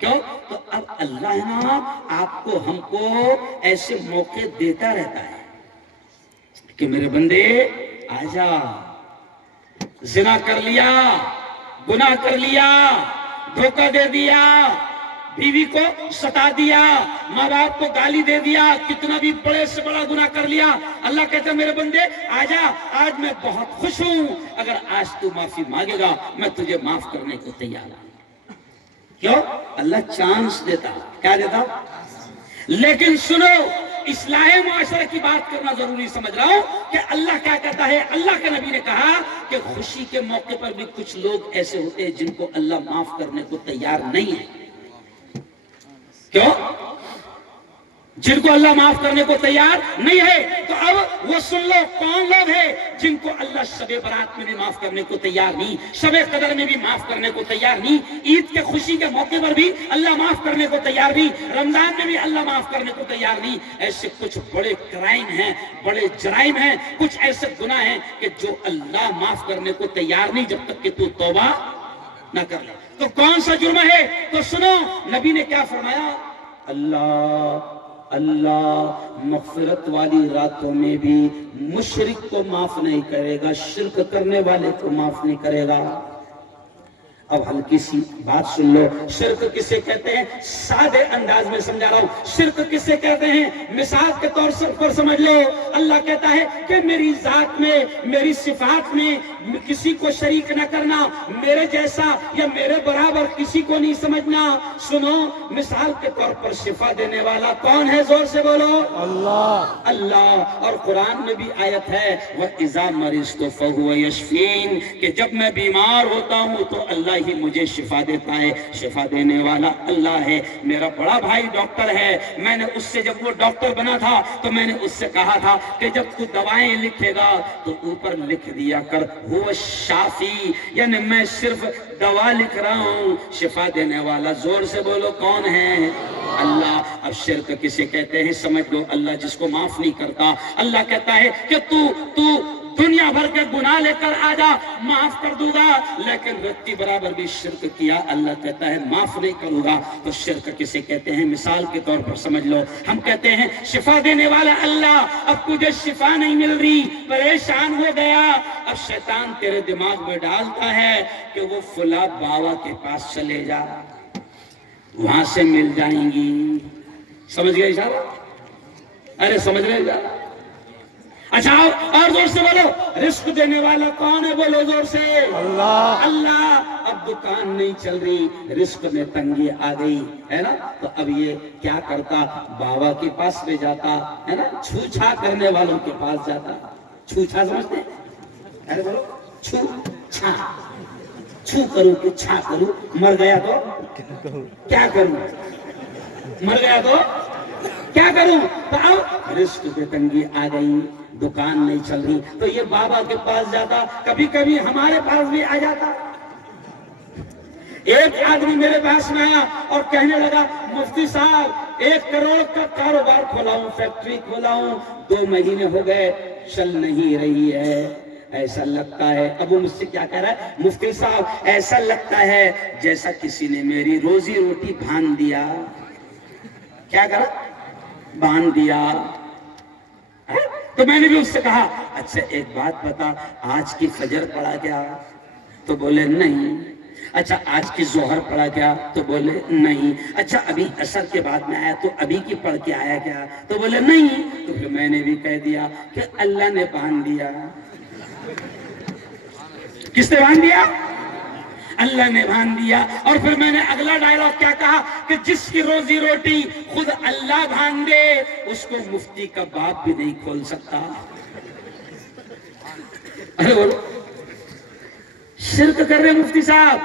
کیوں؟ تو اب اللہ ہے نا آپ کو ہم کو ایسے موقع دیتا رہتا ہے کہ میرے بندے آجا، زنا کر لیا، گناہ کر لیا، دھوکہ دے دیا، بیوی کو ستا دیا، ماں باپ کو گالی دے دیا، کتنا بھی بڑے سے بڑا گناہ کر لیا، اللہ کہتا ہے میرے بندے آجا، آج میں بہت خوش ہوں، اگر آج تو معافی مانگے گا میں تجھے معاف کرنے کو تیار ہوں۔ کیوں؟ اللہ چانس دیتا، کیا دیتا؟ لیکن سنو، اصلاح معاشرہ کی بات کرنا ضروری سمجھ رہا ہوں کہ اللہ کیا کہتا ہے۔ اللہ کے نبی نے کہا کہ خوشی کے موقع پر بھی کچھ لوگ ایسے ہوتے ہیں جن کو اللہ معاف کرنے کو تیار نہیں ہے۔ کیوں؟ جن کو اللہ معاف کرنے کو تیار نہیں ہے، تو اب وہ سن لو کون لوگ ہیں جن کو اللہ شب برات میں بھی معاف کرنے کو تیار نہیں، شب قدر میں بھی معاف کرنے کو تیار نہیں، عید کے خوشی کے موقع پر بھی اللہ معاف کرنے کو تیار نہیں، رمضان میں بھی اللہ معاف کرنے کو تیار نہیں۔ ایسے کچھ بڑے کرائم ہیں، بڑے جرائم ہیں، کچھ ایسے گناہ ہیں کہ جو اللہ معاف کرنے کو تیار نہیں جب تک کہ تو توبہ نہ کر لے۔ تو کون سا جرم ہے؟ تو سنو نبی نے کیا فرمایا، اللہ مغفرت والی راتوں میں بھی مشرک کو معاف نہیں کرے گا، شرک کرنے والے کو معاف نہیں کرے گا۔ اب ہلکی سی بات سن لو، شرک کسے کہتے ہیں سادے انداز میں سمجھا رہا ہوں۔ شرک کسے کہتے ہیں مثال کے طور پر سمجھ لو، اللہ کہتا ہے کہ میری ذات میں، میری صفات میں کسی کو شریک نہ کرنا، میرے جیسا یا میرے برابر کسی کو نہیں سمجھنا۔ سنو، مثال کے طور پر شفا دینے والا کون ہے؟ زور سے بولو، اللہ۔ اور قرآن میں بھی آیت ہے وَإِذَا مَرِضْتُ فَهُوَ يَشْفِينِ، کہ جب میں بیمار ہوتا ہوں تو اللہ ہی مجھے شفا دیتا ہے، شفا دینے والا اللہ ہے۔ میرا بڑا بھائی ڈاکٹر ہے، میں نے اس سے جب وہ ڈاکٹر بنا تھا تو میں نے اس سے کہا تھا کہ جب تو دوائیں لکھے گا تو اوپر لکھ دیا کر هو الشافی، یعنی میں صرف دوا لکھ رہا ہوں، شفا دینے والا زور سے بولو کون ہے؟ اللہ۔ اب شرک کسے کہتے ہیں سمجھ لو، اللہ جس کو معاف نہیں کرتا۔ اللہ کہتا ہے کہ تو دنیا بھر کے گناہ لے کر آجا، معاف کر دوں گا، لیکن رتی برابر بھی شرک کیا، اللہ کہتا ہے معاف نہیں کروں گا۔ تو شرک کسے کہتے ہیں مثال کے طور پر سمجھ لو، ہم کہتے ہیں شفا دینے والا اللہ، اب تجھے شفا نہیں مل رہی، پریشان ہو گیا، اب شیطان تیرے دماغ میں ڈالتا ہے کہ وہ فلاں بابا کے پاس چلے جا، وہاں سے مل جائیں گی۔ سمجھ گئے اشارہ؟ ارے سمجھ رہے اشارہ؟ اچھا اور زور سے بولو، رزق دینے والا کون ہے؟ بولو زور سے، اللہ۔ اب دکان نہیں چل رہی، رزق میں تنگی آ گئی ہے نا، تو اب یہ کیا کرتا؟ بابا کے پاس لے جاتا ہے نا، چھو چھا کرنے والوں کے پاس جاتا۔ چھو چھا سمجھتے ہیں؟ ارے بولو، چھو چھا، چھو کروں کہ چھا کروں، مر گیا تو کیا کروں، مر گیا تو کیا کروں؟ تو اب رزق میں تنگی آ گئی، دکان نہیں چل رہی، تو یہ بابا کے پاس جاتا، کبھی کبھی ہمارے پاس بھی آ جاتا۔ ایک آدمی میرے پاس میں آیا اور کہنے لگا مفتی صاحب 1 کروڑ کا کاروبار کھولا ہوں، فیکٹری کھولا ہوں، 2 مہینے ہو گئے چل نہیں رہی ہے، ایسا لگتا ہے۔ اب وہ مجھ سے کیا کہہ رہا ہے؟ مفتی صاحب ایسا لگتا ہے جیسا کسی نے میری روزی روٹی بھان دیا۔ کیا کرا؟ باندھ دیا۔ تو میں نے بھی اس سے کہا اچھا ایک بات بتا، آج کی فجر پڑھا کیا؟ تو بولے نہیں۔ اچھا آج کی ظہر پڑھا کیا؟ تو بولے نہیں۔ اچھا ابھی عصر کے بعد میں آیا تو ابھی کی پڑھ کے آیا کیا؟ تو بولے نہیں۔ تو پھر میں نے بھی کہہ دیا کہ اللہ نے باندھ دیا۔ کس نے باندھ دیا؟ اللہ نے باندھ دیا۔ اور پھر میں نے اگلا ڈائلاگ کیا کہا کہ جس کی روزی روٹی خود اللہ باندھ دے اس کو مفتی کا باپ بھی نہیں کھول سکتا۔ ارے بولو، شرک کر رہے مفتی صاحب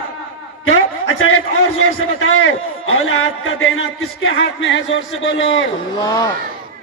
کیوں؟ اچھا ایک اور زور سے بتاؤ، اولاد کا دینا کس کے ہاتھ میں ہے؟ زور سے بولو،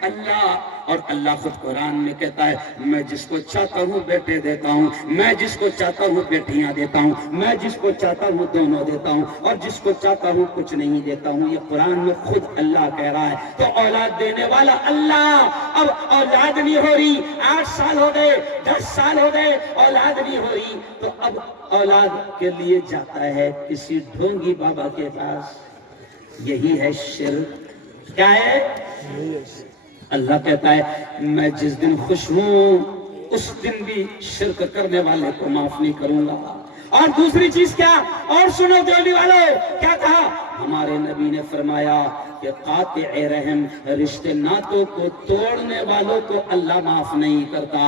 اللہ۔ اور اللہ خود قرآن میں کہتا ہے میں جس کو چاہتا ہوں بیٹے دیتا ہوں، میں جس کو چاہتا ہوں بیٹیاں دیتا ہوں، میں جس کو چاہتا ہوں دونوں دیتا ہوں، اور جس کو چاہتا ہوں کچھ نہیں دیتا ہوں۔ یہ قرآن میں خود اللہ کہہ رہا ہے۔ تو اولاد دینے والا اللہ، اب اولاد نہیں ہو رہی، 8 سال ہو گئے، 10 سال ہو گئے، اولاد نہیں ہو رہی، تو اب اولاد کے لیے جاتا ہے کسی ڈھونگی بابا کے پاس۔ یہی ہے شرک. کیا ہے؟ اللہ کہتا ہے میں جس دن خوش ہوں اس دن بھی شرک کرنے والے کو معاف نہیں کروں گا. اور دوسری چیز کیا؟ اور سنو دیولی والوں، کیا کہا؟ ہمارے نبی نے فرمایا کہ قاطع رحم، رشتے ناتوں کو توڑنے والوں کو اللہ معاف نہیں کرتا.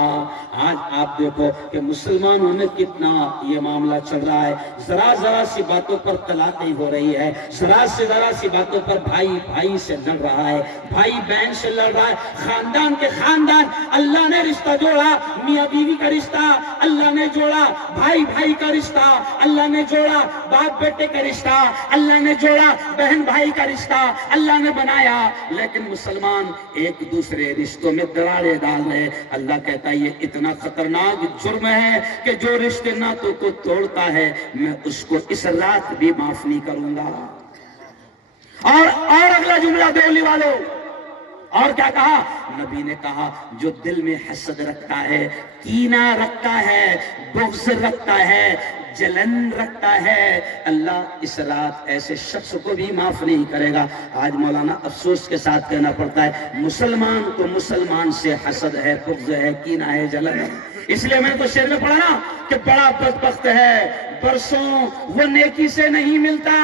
آج آپ دیکھو کہ مسلمانوں میں کتنا یہ معاملہ چل رہا ہے. ذرا سی باتوں پر طلاقیں ہو رہی ہے، ذرا سی باتوں پر بھائی سے لڑ رہا ہے، بھائی بہن سے لڑ رہا ہے، خاندان کے خاندان. اللہ نے رشتہ جوڑا، میاں بیوی کا رشتہ اللہ نے جوڑا، بھائی کا رشتہ اللہ نے جوڑا، باپ بیٹے کا رشتہ اللہ نے جوڑا، بہن بھائی کا رشتہ اللہ نے بنایا. لیکن مسلمان ایک دوسرے رشتوں میں دراڑیں ڈال رہے. اللہ کہتا ہے یہ اتنا خطرناک جرم ہے کہ جو رشتے ناتوں کو توڑتا ہے میں اس کو اس رات بھی معاف نہیں کروں گا. اور اگلا جملہ دیولی والوں، اور کیا کہا؟ نبی نے کہا جو دل میں حسد رکھتا ہے، کینہ رکھتا ہے، بغض رکھتا ہے، جلن رکھتا ہے، اللہ اس رات ایسے شخص کو بھی معاف نہیں کرے گا. آج مولانا افسوس کے ساتھ کہنا پڑتا ہے مسلمان کو مسلمان سے حسد ہے، بغض ہے، کینہ ہے، جلن ہے. اس لیے میں تو شعر میں پڑھا نا کہ بڑا بدبخت ہے برسوں وہ نیکی سے نہیں ملتا،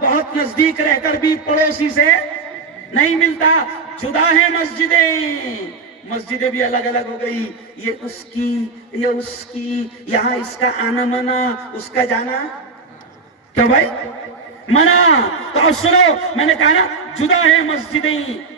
بہت نزدیک رہ کر بھی پڑوسی سے نہیں ملتا. جدا ہے مسجدیں بھی الگ الگ ہو گئی، یہ اس کی، یہ اس کی، یہاں اس کا آنا منع، اس کا جانا کیوں بھائی منع. تو اب سنو، میں نے کہا نا جدا ہے مسجدیں،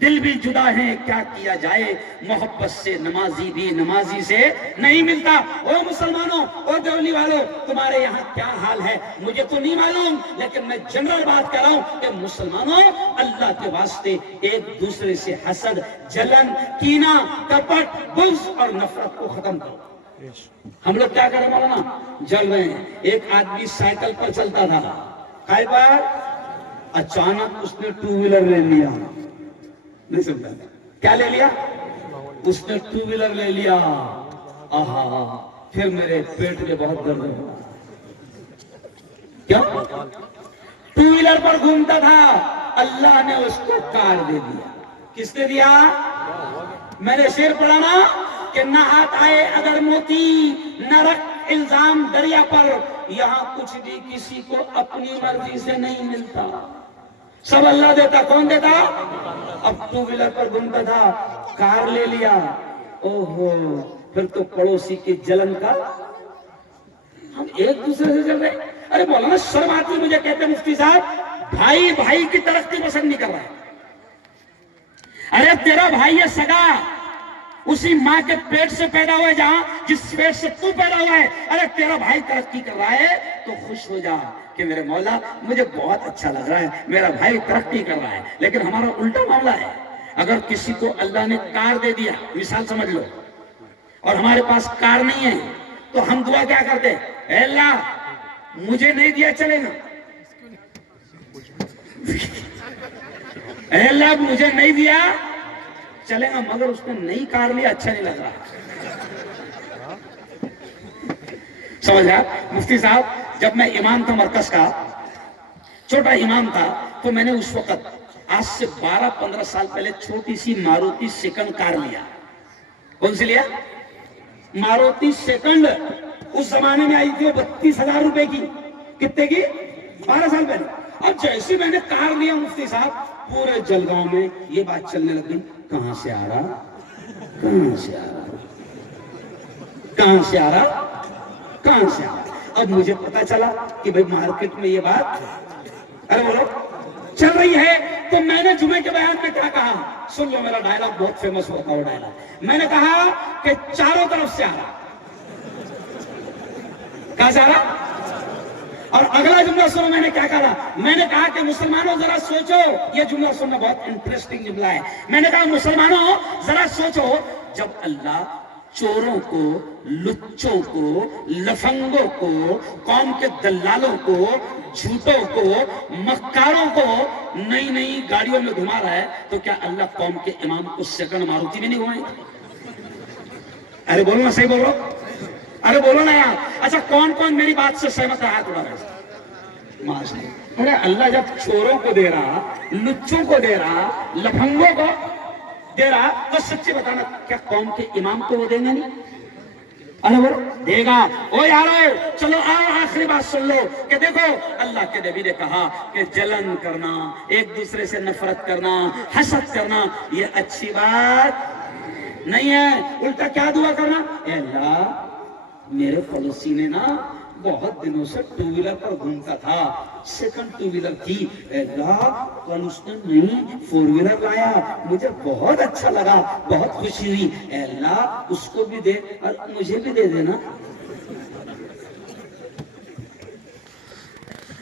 دل بھی جدا ہے، کیا کیا جائے محبت سے نمازی بھی نمازی سے نہیں ملتا. او مسلمانوں، او دیولی والوں، تمہارے یہاں کیا حال ہے مجھے تو نہیں معلوم، لیکن میں جنرل بات کر رہا ہوں کہ مسلمانوں اللہ کے واسطے ایک دوسرے سے حسد، جلن، کینہ، کپٹ، بغض اور نفرت کو ختم کرو. ہم لوگ کیا کر رہے ہیں مولانا؟ جل رہے ہیں. ایک آدمی سائیکل پر چلتا تھا، کھائی پر اچانک اس نے ٹو ویلر لے لیا. نہیں سمجھا کیا لے لیا؟ اس نے ٹو ویلر لے لیا. آہا، پھر میرے پیٹ میں بہت درد ہوا. کیا؟ ٹو ویلر پر گھومتا تھا، اللہ نے اس کو کار دے دیا. کس نے دیا؟ میں نے شعر پڑھا نا کہ نہ ہاتھ آئے اگر موتی، نہ رکھ الزام دریا پر. یہاں کچھ بھی کسی کو اپنی مرضی سے نہیں ملتا، سب اللہ دیتا. کون دیتا؟ اب ٹو ویلر پر گھومتا تھا، کار لے لیا. اوہو، پھر تو پڑوسی کی جلن کا ہم ایک دوسرے سے چل رہے. ارے مولانا شرم آتی مجھے، کہتے ہیں مفتی صاحب بھائی کی ترقی پسند نہیں کر رہا ہے. ارے تیرا بھائی ہے سگا، اسی ماں کے پیٹ سے پیدا ہوا ہے، جہاں جس پیٹ سے تو پیدا ہوا ہے. ارے تیرا بھائی ترقی کر رہا ہے تو خوش ہو جا کہ میرے مولا مجھے بہت اچھا لگ رہا ہے، میرا بھائی ترقی کر رہا ہے. لیکن ہمارا الٹا معاملہ ہے. اگر کسی کو اللہ نے کار دے دیا، مثال سمجھ لو، اور ہمارے پاس کار نہیں ہے تو ہم دعا کیا کرتے ہیں؟ اے اللہ مجھے نہیں دیا چلے گا، اے اللہ مجھے نہیں دیا چلے گا، مگر اس نے نئی کار لیا اچھا نہیں لگ رہا. سمجھ رہا؟ مفتی صاحب جب میں امام تھا مرکز کا، چھوٹا امام تھا، تو میں نے اس وقت آج سے 12-15 سال پہلے چھوٹی سی ماروتی سیکنڈ کار لیا. کون سی لیا؟ ماروتی سیکنڈ. اس زمانے میں آئی تھی 32,000 روپے کی. کتنے کی؟ 12 سال پہلے. اب جیسے میں نے کار لیا مفتی صاحب، پورے جلگاؤں میں یہ بات چلنے لگی، کہاں سے آ رہا، کہاں سے آ رہا، کہاں سے آ رہا، کہاں سے آ رہا. اب مجھے پتا چلا کہ بھئی مارکیٹ میں یہ بات ارے بولو چل رہی ہے. تو میں نے جمعے کے بیان میں کیا کہا؟ سن لو میرا ڈائلاگ بہت فیمس ہوتا ہے وہ ڈائلاگ. میں نے کہا کہ چاروں طرف سے آ رہا. کہاں سے آ رہا؟ اور اگلا جملہ سنو میں نے کیا کہا. میں نے کہا کہ مسلمانوں ذرا سوچو، یہ جملہ سننا بہت انٹرسٹنگ جملہ ہے. میں نے کہا مسلمانوں ذرا سوچو، جب اللہ چوروں کو، لچوں کو، لفنگوں کو، قوم کے دلالوں کو، جھوٹوں کو، مکاروں کو نئی گاڑیوں میں گھما رہا ہے تو کیا اللہ قوم کے امام کو سیکنڈ ماروتی میں نہیں گھمائے گا؟ ارے بولو نا، صحیح بولو، ارے بولو نا یار. اچھا کون میری بات سے سہمت ہے؟ ہاتھ اٹھا رہا ہے. ارے اللہ جب چوروں کو دے رہا، لچوں کو دے رہا، لفنگوں کو دے رہا، تو سچی بتانا کیا قوم کے امام کو وہ دیں گے نہیں؟ ارے وہ دے گا۔ او یارو چلو آؤ آخری بات سن لو کہ دیکھو اللہ کے نبی نے کہا کہ جلن کرنا، ایک دوسرے سے نفرت کرنا، حسد کرنا، یہ اچھی بات نہیں ہے۔ الٹا کیا دعا کرنا؟ اے اللہ میرے پڑوسی نے نا بہت دنوں سے ٹو ویلر پر گھومتا تھا، سیکنڈ ٹو ویلر تھی، اے اللہ کل اس نے نئی فور ویلر لایا، مجھے بہت اچھا لگا، بہت خوشی ہوئی، اے اللہ اس کو بھی دے اور مجھے بھی دے دینا۔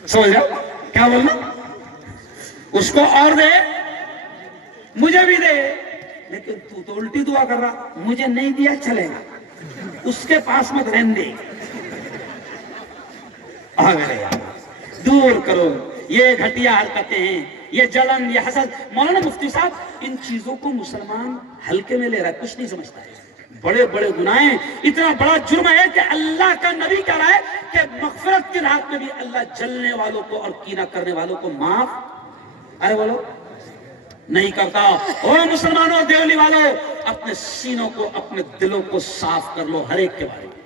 سمجھ جاؤ کیا بولنا؟ اس کو اور دے مجھے بھی دے، لیکن تو الٹی دعا کر رہا، مجھے نہیں دیا چلے گا، اس کے پاس مت رہن دے۔ دور کرو یہ گھٹیا حرکتیں ہیں، یہ جلن، یہ حسد۔ مولانا مفتی صاحب ان چیزوں کو مسلمان ہلکے میں لے رہا ہے، کچھ نہیں سمجھتا ہے۔ بڑے بڑے گناہ ہیں، اتنا بڑا جرم ہے کہ اللہ کا نبی کہہ رہا ہے کہ مغفرت کی رات میں بھی اللہ جلنے والوں کو اور کینہ کرنے والوں کو معاف ارے بولو نہیں کرتا۔ او مسلمانوں، دیولی والوں، اپنے سینوں کو، اپنے دلوں کو صاف کر لو ہر ایک کے بارے میں۔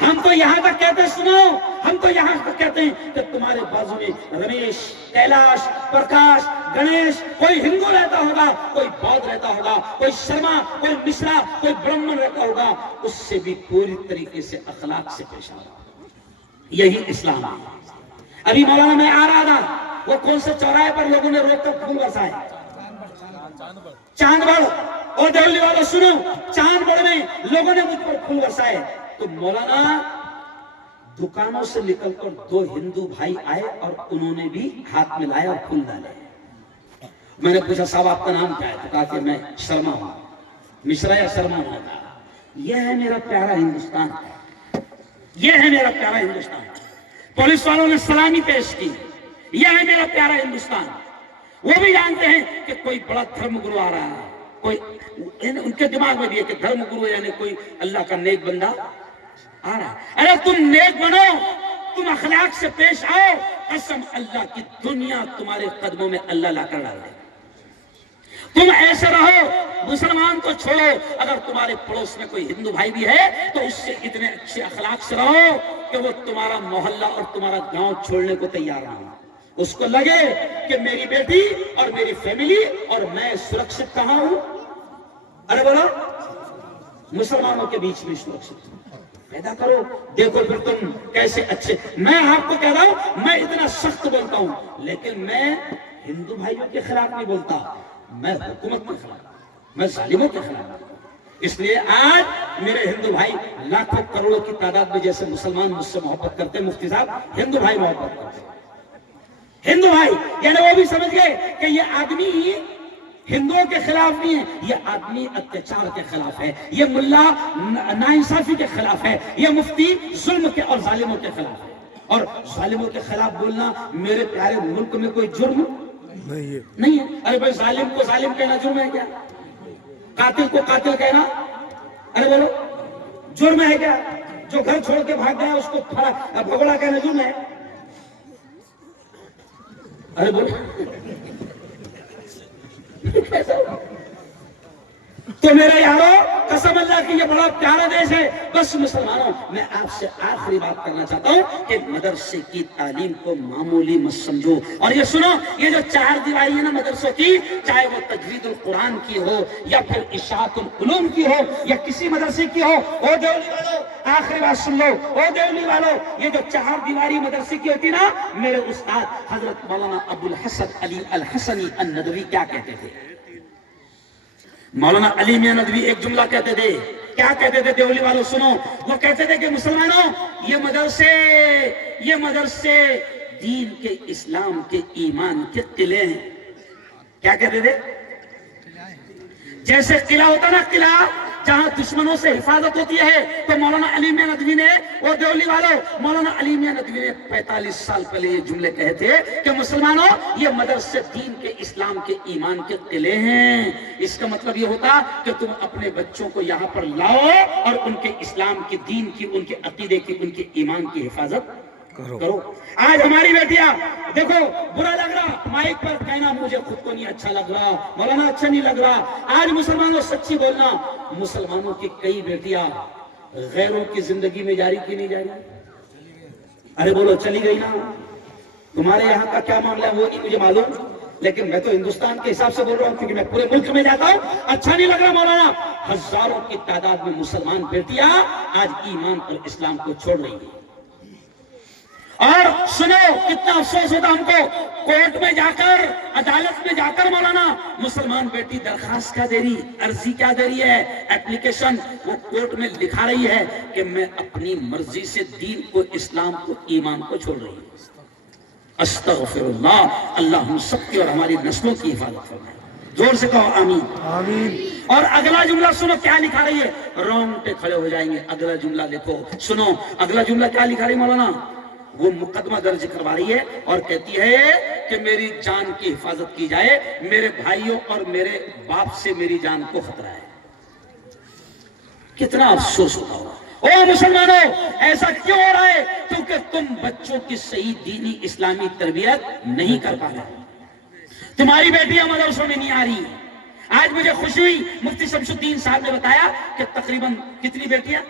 ہم تو یہاں تک کہتے ہیں، سنو، ہم تو یہاں تک کہتے ہیں کہ تمہارے بازو میں رمیش، کیلاش، پرکاش، گنیش، کوئی ہندو رہتا ہوگا، کوئی بودھ رہتا ہوگا، کوئی شرما، کوئی مشرا، کوئی برہمن رہتا ہوگا، اس سے بھی پوری طریقے سے اخلاق سے پیش آنا۔ یہی اسلام ہے۔ ابھی مولانا میں آ رہا تھا، وہ کون سے چوراہے پر لوگوں نے روک کر پھول برسائے؟ چاند بڑ۔ اور دیولی والوں سنو، چاند بڑ میں لوگوں نے مجھ پر پھول برسائے تو مولانا دکانوں سے نکل کر دو ہندو بھائی آئے اور انہوں نے بھی ہاتھ میں لائے اور پھول ڈالے۔ میں نے پوچھا صاحب آپ کا نام کیا ہے؟ تو کہا کہ میں شرما ہوں، مشرا یا شرما ہوں۔ یہ ہے میرا پیارا ہندوستان، یہ ہے میرا پیارا ہندوستان۔ پولیس والوں نے سلامی پیش کی، یہ ہے میرا پیارا ہندوستان۔ وہ بھی جانتے ہیں کہ کوئی بڑا دھرم گرو آ رہا ہے، کوئی ان کے دماغ میں بھی ہے کہ دھرم گرو یعنی کوئی اللہ کا نیک بندہ آ رہا ہے۔ ارے تم نیک بنو، تم اخلاق سے پیش آؤ، قسم اللہ کی دنیا تمہارے قدموں میں اللہ لا کر ڈال دے۔ تم ایسے رہو، مسلمان کو چھوڑو، اگر تمہارے پڑوس میں کوئی ہندو بھائی بھی ہے تو اس سے اتنے اچھے اخلاق سے رہو کہ وہ تمہارا محلہ اور تمہارا گاؤں چھوڑنے کو تیار نہ ہو۔ اس کو لگے کہ میری بیٹی اور میری فیملی اور میں سرکشت کہاں ہوں۔ ارے بولو مسلمانوں کے بیچ میں سرکشت پیدا کرو، دیکھو پھر تم کیسے اچھے۔ میں آپ کو کہہ رہا ہوں، میں اتنا سخت بولتا ہوں لیکن میں ہندو بھائیوں کے خلاف نہیں بولتا، میں حکومت کے خلاف، میں ظالموں کے خلاف۔ اس لیے آج میرے ہندو بھائی لاکھوں کروڑوں کی تعداد میں جیسے مسلمان مجھ سے محبت کرتے ہیں، مفتی صاحب ہندو بھائی محبت کرتے ہیں۔ ہندو بھائی یعنی وہ بھی سمجھ گئے کہ یہ آدمی ہندوؤں کے خلاف نہیں ہے، یہ آدمی اتیاچار کے خلاف ہے، یہ ملا ناانصافی کے خلاف ہے، یہ مفتی ظلم کے اور ظالموں کے خلاف ہے۔ اور ظالموں کے خلاف بولنا میرے پیارے ملک میں کوئی جرم نہیں ہے۔ ارے بھائی ظالم کو ظالم کہنا جرم ہے کیا؟ قاتل کو قاتل کہنا ارے بولو جرم ہے کیا؟ جو گھر چھوڑ کے بھاگ گیا اس کو بھگوڑا کہنا جرم ہے؟ ارے بولو تو میرے یارو قسم اللہ کی یہ بڑا پیارا دیش ہے۔ بس مسلمانوں میں آپ سے آخری بات کرنا چاہتا ہوں کہ مدرسے کی تعلیم کو معمولی مت سمجھو۔ اور یہ سنو، یہ جو چار دیواری ہے نا مدرسوں کی، چاہے وہ تجوید القرآن کی ہو یا پھر اشاعت العلوم کی ہو یا کسی مدرسے کی ہو، او دیولی والوں آخری بات سن لو، او دیولی والوں یہ جو چار دیواری مدرسے کی ہوتی نا، میرے استاد حضرت مولانا ابوالحسن علی الحسنی الندوی کیا کہتے تھے؟ مولانا علی میاں ندوی ایک جملہ کہتے تھے، کیا کہتے تھے دیولی والوں سنو، وہ کہتے تھے کہ مسلمانوں یہ مدرسے دین کے، اسلام کے، ایمان کے قلعے ہیں۔ کیا کہتے تھے؟ جیسے قلعہ ہوتا نا، قلعہ جہاں دشمنوں سے حفاظت ہوتی ہے، تو مولانا علی میاں ندوی نے، وہ دیولی والوں مولانا علی میاں ندوی نے 45 سال پہلے یہ جملے کہے تھے کہ مسلمانوں یہ مدرسے دین کے، اسلام کے، ایمان کے قلعے ہیں۔ اس کا مطلب یہ ہوتا کہ تم اپنے بچوں کو یہاں پر لاؤ اور ان کے اسلام کی، دین کی، ان کے عقیدے کی، ان کے ایمان کی حفاظت کرو. آج ہماری بیٹیاں دیکھو برا لگ رہا مائک پر کہنا مجھے خود کو نہیں اچھا لگ رہا, مولانا اچھا نہیں لگ رہا. آج مسلمانوں سچی بولنا, مسلمانوں کی کئی بیٹیاں غیروں کی زندگی میں جاری کی نہیں جا رہی. ارے بولو چلی گئی نا. تمہارے یہاں کا کیا معاملہ ہے وہ نہیں مجھے معلوم, لیکن میں تو ہندوستان کے حساب سے بول رہا ہوں کیونکہ میں پورے ملک میں جاتا ہوں. اچھا نہیں لگ رہا مولانا, ہزاروں کی تعداد میں مسلمان بیٹیاں آج ایمان اور اسلام کو چھوڑ رہی ہیں. اور سنو کتنا افسوس ہوتا ہم کو, کورٹ میں جا کر عدالت میں جا کر مولانا مسلمان بیٹی درخواست کیا دے رہی, عرضی کیا دے رہی ہے, ایپلیکیشن وہ کورٹ میں لکھا رہی ہے کہ میں اپنی مرضی سے دین کو, اسلام کو, ایمان کو چھوڑ رہی ہوں. استغفر اللہ, اللہ ہم سب کی اور ہماری نسلوں کی حفاظت فرمائے. زور سے کہو آمین. آمین. اور اگلا جملہ سنو کیا لکھا رہی ہے, رونگٹے کھڑے ہو جائیں گے. اگلا جملہ لکھو, سنو اگلا جملہ کیا لکھا رہی مولانا. وہ مقدمہ درج کروا رہی ہے اور کہتی ہے کہ میری جان کی حفاظت کی جائے, میرے بھائیوں اور میرے باپ سے میری جان کو خطرہ ہے. کتنا افسوس ہوتا ہوگا. او مسلمانوں, ایسا کیوں ہو رہا ہے؟ کیونکہ تم بچوں کی صحیح دینی اسلامی تربیت نہیں کر پا رہے. تمہاری بیٹیاں مدرسوں میں نہیں آ رہی. آج مجھے خوشی ہوئی, مفتی شمس الدین صاحب نے بتایا کہ تقریباً کتنی بیٹیاں,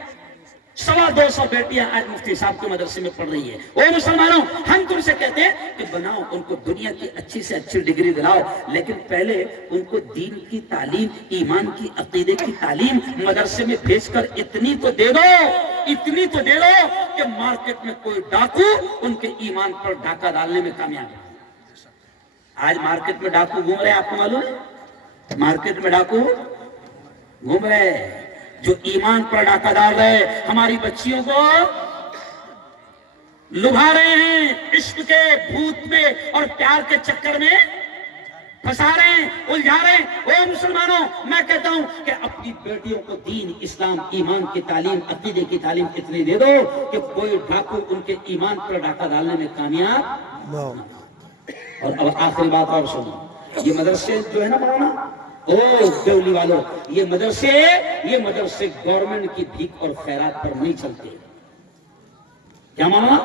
250 بیٹیاں آج مفتی صاحب کے مدرسے میں پڑھ رہی ہیں. او مسلمانوں, ہم تم سے کہتے ہیں کہ بناؤ ان کو دنیا کی اچھی سے اچھی ڈگری دلاؤ, لیکن پہلے ان کو دین کی تعلیم, ایمان کی, عقیدے کی تعلیم مدرسے میں بھیج کر اتنی تو دے دو, اتنی تو دے دو کہ مارکیٹ میں کوئی ڈاکو ان کے ایمان پر ڈاکہ ڈالنے میں کامیاب ہے. آج مارکیٹ میں ڈاکو گھوم رہے ہیں, آپ کو معلوم ہے, مارکیٹ میں ڈاکو گھوم رہے ہیں جو ایمان پر ڈاکہ ڈال رہے, ہماری بچیوں کو لبھا رہے ہیں, عشق کے بھوت میں اور پیار کے چکر میں پھنسا رہے ہیں, الجھا رہے ہیں. اے مسلمانوں, میں کہتا ہوں کہ اپنی بیٹیوں کو دین, اسلام, ایمان کی تعلیم, عقیدے کی تعلیم اتنی دے دو کہ کوئی ڈاکو ان کے ایمان پر ڈاکہ ڈالنے میں کامیاب نہ ہو. اور اب آخری بات اور سنو, یہ مدرسے جو ہے نا مولانا, او دیولی والوں, یہ مدرسے گورنمنٹ کی بھیک اور خیرات پر نہیں چلتے. کیا مولانا؟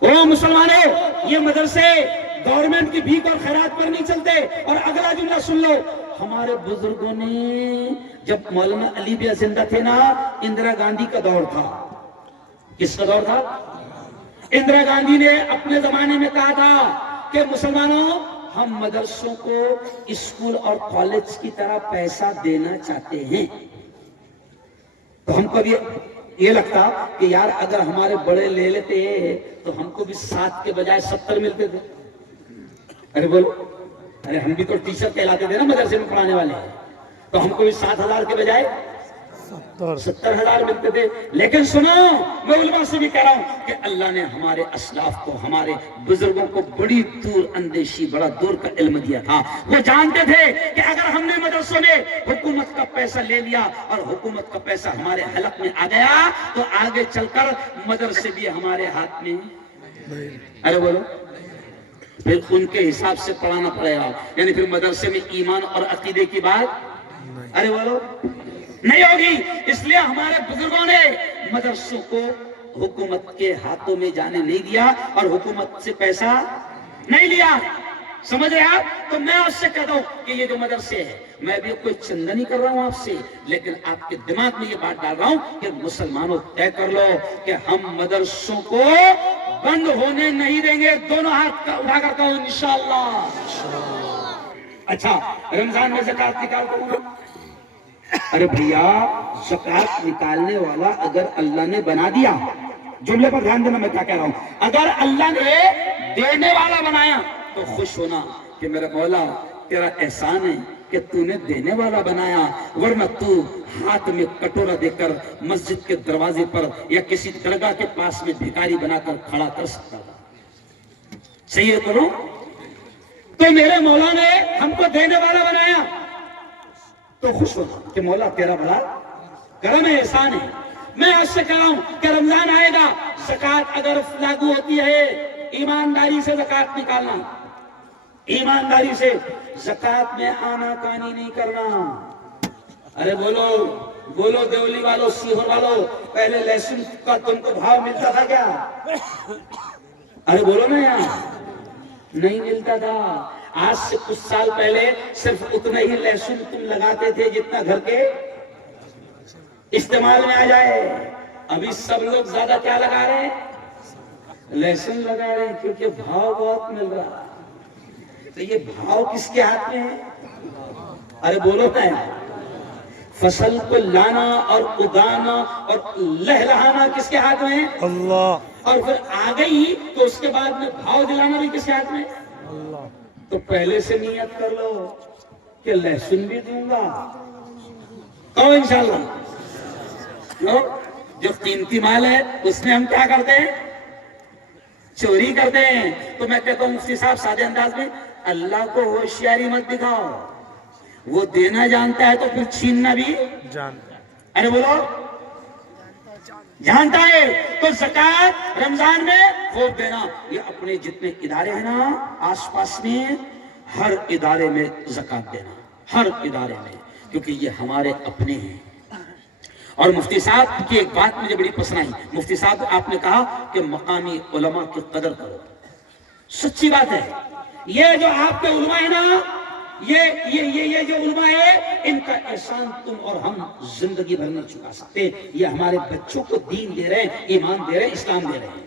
او مسلمانوں, یہ مدرسے گورنمنٹ کی بھیک اور خیرات پر نہیں چلتے. اور اگلا جملہ سن لو, ہمارے بزرگوں نے, جب مولانا علی بھی زندہ تھے نا, اندرا گاندھی کا دور تھا. کس کا دور تھا؟ اندرا گاندھی نے اپنے زمانے میں کہا تھا کہ مسلمانوں, ہم مدرسوں کو اسکول اور کالج کی طرح پیسہ دینا چاہتے ہیں. تو ہم کو بھی یہ لگتا کہ یار اگر ہمارے بڑے لے لیتے تو ہم کو بھی 7 کے بجائے 70 ملتے تھے. ارے بولو, ارے ہم بھی تو ٹیچر کہلاتے تھے نا مدرسے میں پڑھانے والے, تو ہم کو بھی 7,000 کے بجائے 70,000 ملتے تھے. لیکن سنو, میں علماء سے بھی کہہ رہا ہوں کہ اللہ نے ہمارے اسلاف کو, ہمارے بزرگوں کو بڑی دور اندیشی, بڑا دور کا علم دیا تھا. وہ جانتے تھے کہ اگر ہم نے مدرسوں میں حکومت کا پیسہ لے لیا اور حکومت کا پیسہ ہمارے حلق میں آ گیا تو آگے چل کر مدرسے بھی ہمارے ہاتھ میں, ارے بولو, پھر ان کے حساب سے پڑھانا پڑے گا. یعنی پھر مدرسے میں ایمان اور عقیدے کی بات, ارے بولو, نہیں ہوگی. اس لیے ہمارے بزرگوں نے مدرسوں کو حکومت کے ہاتھوں میں جانے نہیں دیا اور حکومت سے پیسہ نہیں لیا. سمجھ رہے آپ؟ تو میں آپ سے کہتا ہوں کہ یہ جو مدرسے ہیں, میں بھی کوئی چندہ نہیں کر رہا ہوں آپ سے, لیکن آپ کے دماغ میں یہ بات ڈال رہا ہوں کہ مسلمانوں طے کر لو کہ ہم مدرسوں کو بند ہونے نہیں دیں گے. دونوں ہاتھ اٹھا کر کہو انشاءاللہ. اچھا, رمضان میں زکات نکالتا ہوں. ارے بھیا, زکات نکالنے والا اگر اللہ نے بنا دیا, جملے پر دھیان دینا میں کیا کہہ رہا ہوں, اگر اللہ نے دینے والا بنایا تو خوش ہونا کہ میرا مولا تیرا احسان ہے کہ تو نے دینے والا بنایا, ورنہ تو ہاتھ میں کٹورا دے کر مسجد کے دروازے پر یا کسی درگاہ کے پاس میں بھکاری بنا کر کھڑا کر سکتا تھا. صحیح ہے کرو. تو میرے مولا نے ہم کو دینے والا بنایا تو خوش ہونا کہ مولا تیرا بڑا کرم ہے, احسان ہے. میں آپ سے کہہ رہا ہوں کہ رمضان آئے گا, زکات اگر لاگو ہوتی ہے, ایمانداری سے زکات نکالنا, ایمانداری سے, زکات میں آنا کانی نہیں کرنا. ارے بولو بولو دیولی والو, سیہور والو, پہلے لہسن کا تم کو بھاؤ ملتا تھا کیا؟ ارے بولو نا یار، نہیں ملتا تھا. آج سے کچھ سال پہلے صرف اتنا ہی لہسن تم لگاتے تھے جتنا گھر کے استعمال میں آ جائے. ابھی سب لوگ زیادہ کیا لگا رہے ہیں؟ لہسن لگا رہے ہیں، کیونکہ بھاؤ بہت مل رہا. تو یہ بھاؤ کس کے ہاتھ میں ہے؟ ارے بولو نا یار. فصل کو لانا اور اگانا اور لہلہانا کس کے ہاتھ میں ہے؟ اللہ. اور پھر آ گئی تو اس کے بعد میں بھاؤ دلانا بھی کس کے ہاتھ میں؟ اللہ. تو پہلے سے نیت کر لو کہ لہسن بھی دوں گا تو انشاءاللہ. جو قیمتی مال ہے اس میں ہم کیا کرتے ہیں؟ چوری کرتے ہیں. تو میں کہتا ہوں مفتی صاحب سادے انداز میں، اللہ کو ہوشیاری مت دکھاؤ. وہ دینا جانتا ہے تو پھر چھیننا بھی جانتا ہے. ارے بولو، جانتا ہے. تو زکات رمضان میں خوب دینا. یہ اپنے جتنے ادارے ہیں نا آس پاس میں، ہر ادارے میں زکات دینا، ہر ادارے میں، کیونکہ یہ ہمارے اپنے ہیں. اور مفتی صاحب کی ایک بات مجھے بڑی پسند آئی. مفتی صاحب آپ نے کہا کہ مقامی علماء کی قدر کرو. سچی بات ہے. یہ جو آپ کے علماء ہیں نا، یہ جو علماء ہے، ان کا احسان تم اور ہم زندگی بھر نہیں چکا سکتے. یہ ہمارے بچوں کو دین دے رہے ہیں، ایمان دے رہے ہیں، اسلام دے رہے ہیں.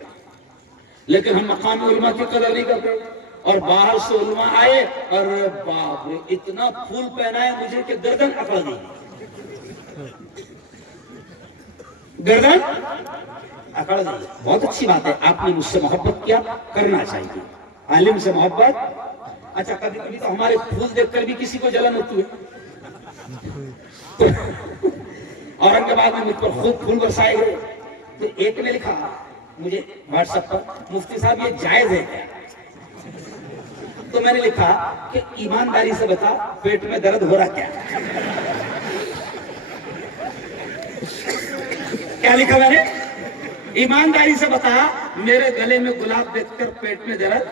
لیکن ہم مقامی علماء کی قدر نہیں کرتے. اور باہر سے علماء آئے اور باپ رے اتنا پھول پہنایا مجھے کہ گردن اکڑ گئی. گردن اکڑ گئی. بہت اچھی بات ہے، آپ نے مجھ سے محبت کیا، کرنا چاہیے. عالم سے محبت. اچھا کبھی کبھی تو ہمارے پھول دیکھ کر بھی کسی کو جلن ہوتی ہے. اورنگ آباد میں مجھ پر خوب پھول برسائے گئے. تو ایک نے لکھا مجھے واٹس ایپ پر، مفتی صاحب یہ جائز ہے کیا؟ تو میں نے لکھا کہ ایمانداری سے بتا پیٹ میں درد ہو رہا کیا؟ کیا لکھا میں نے؟ ایمانداری سے بتا میرے گلے میں گلاب دیکھ کر پیٹ میں درد،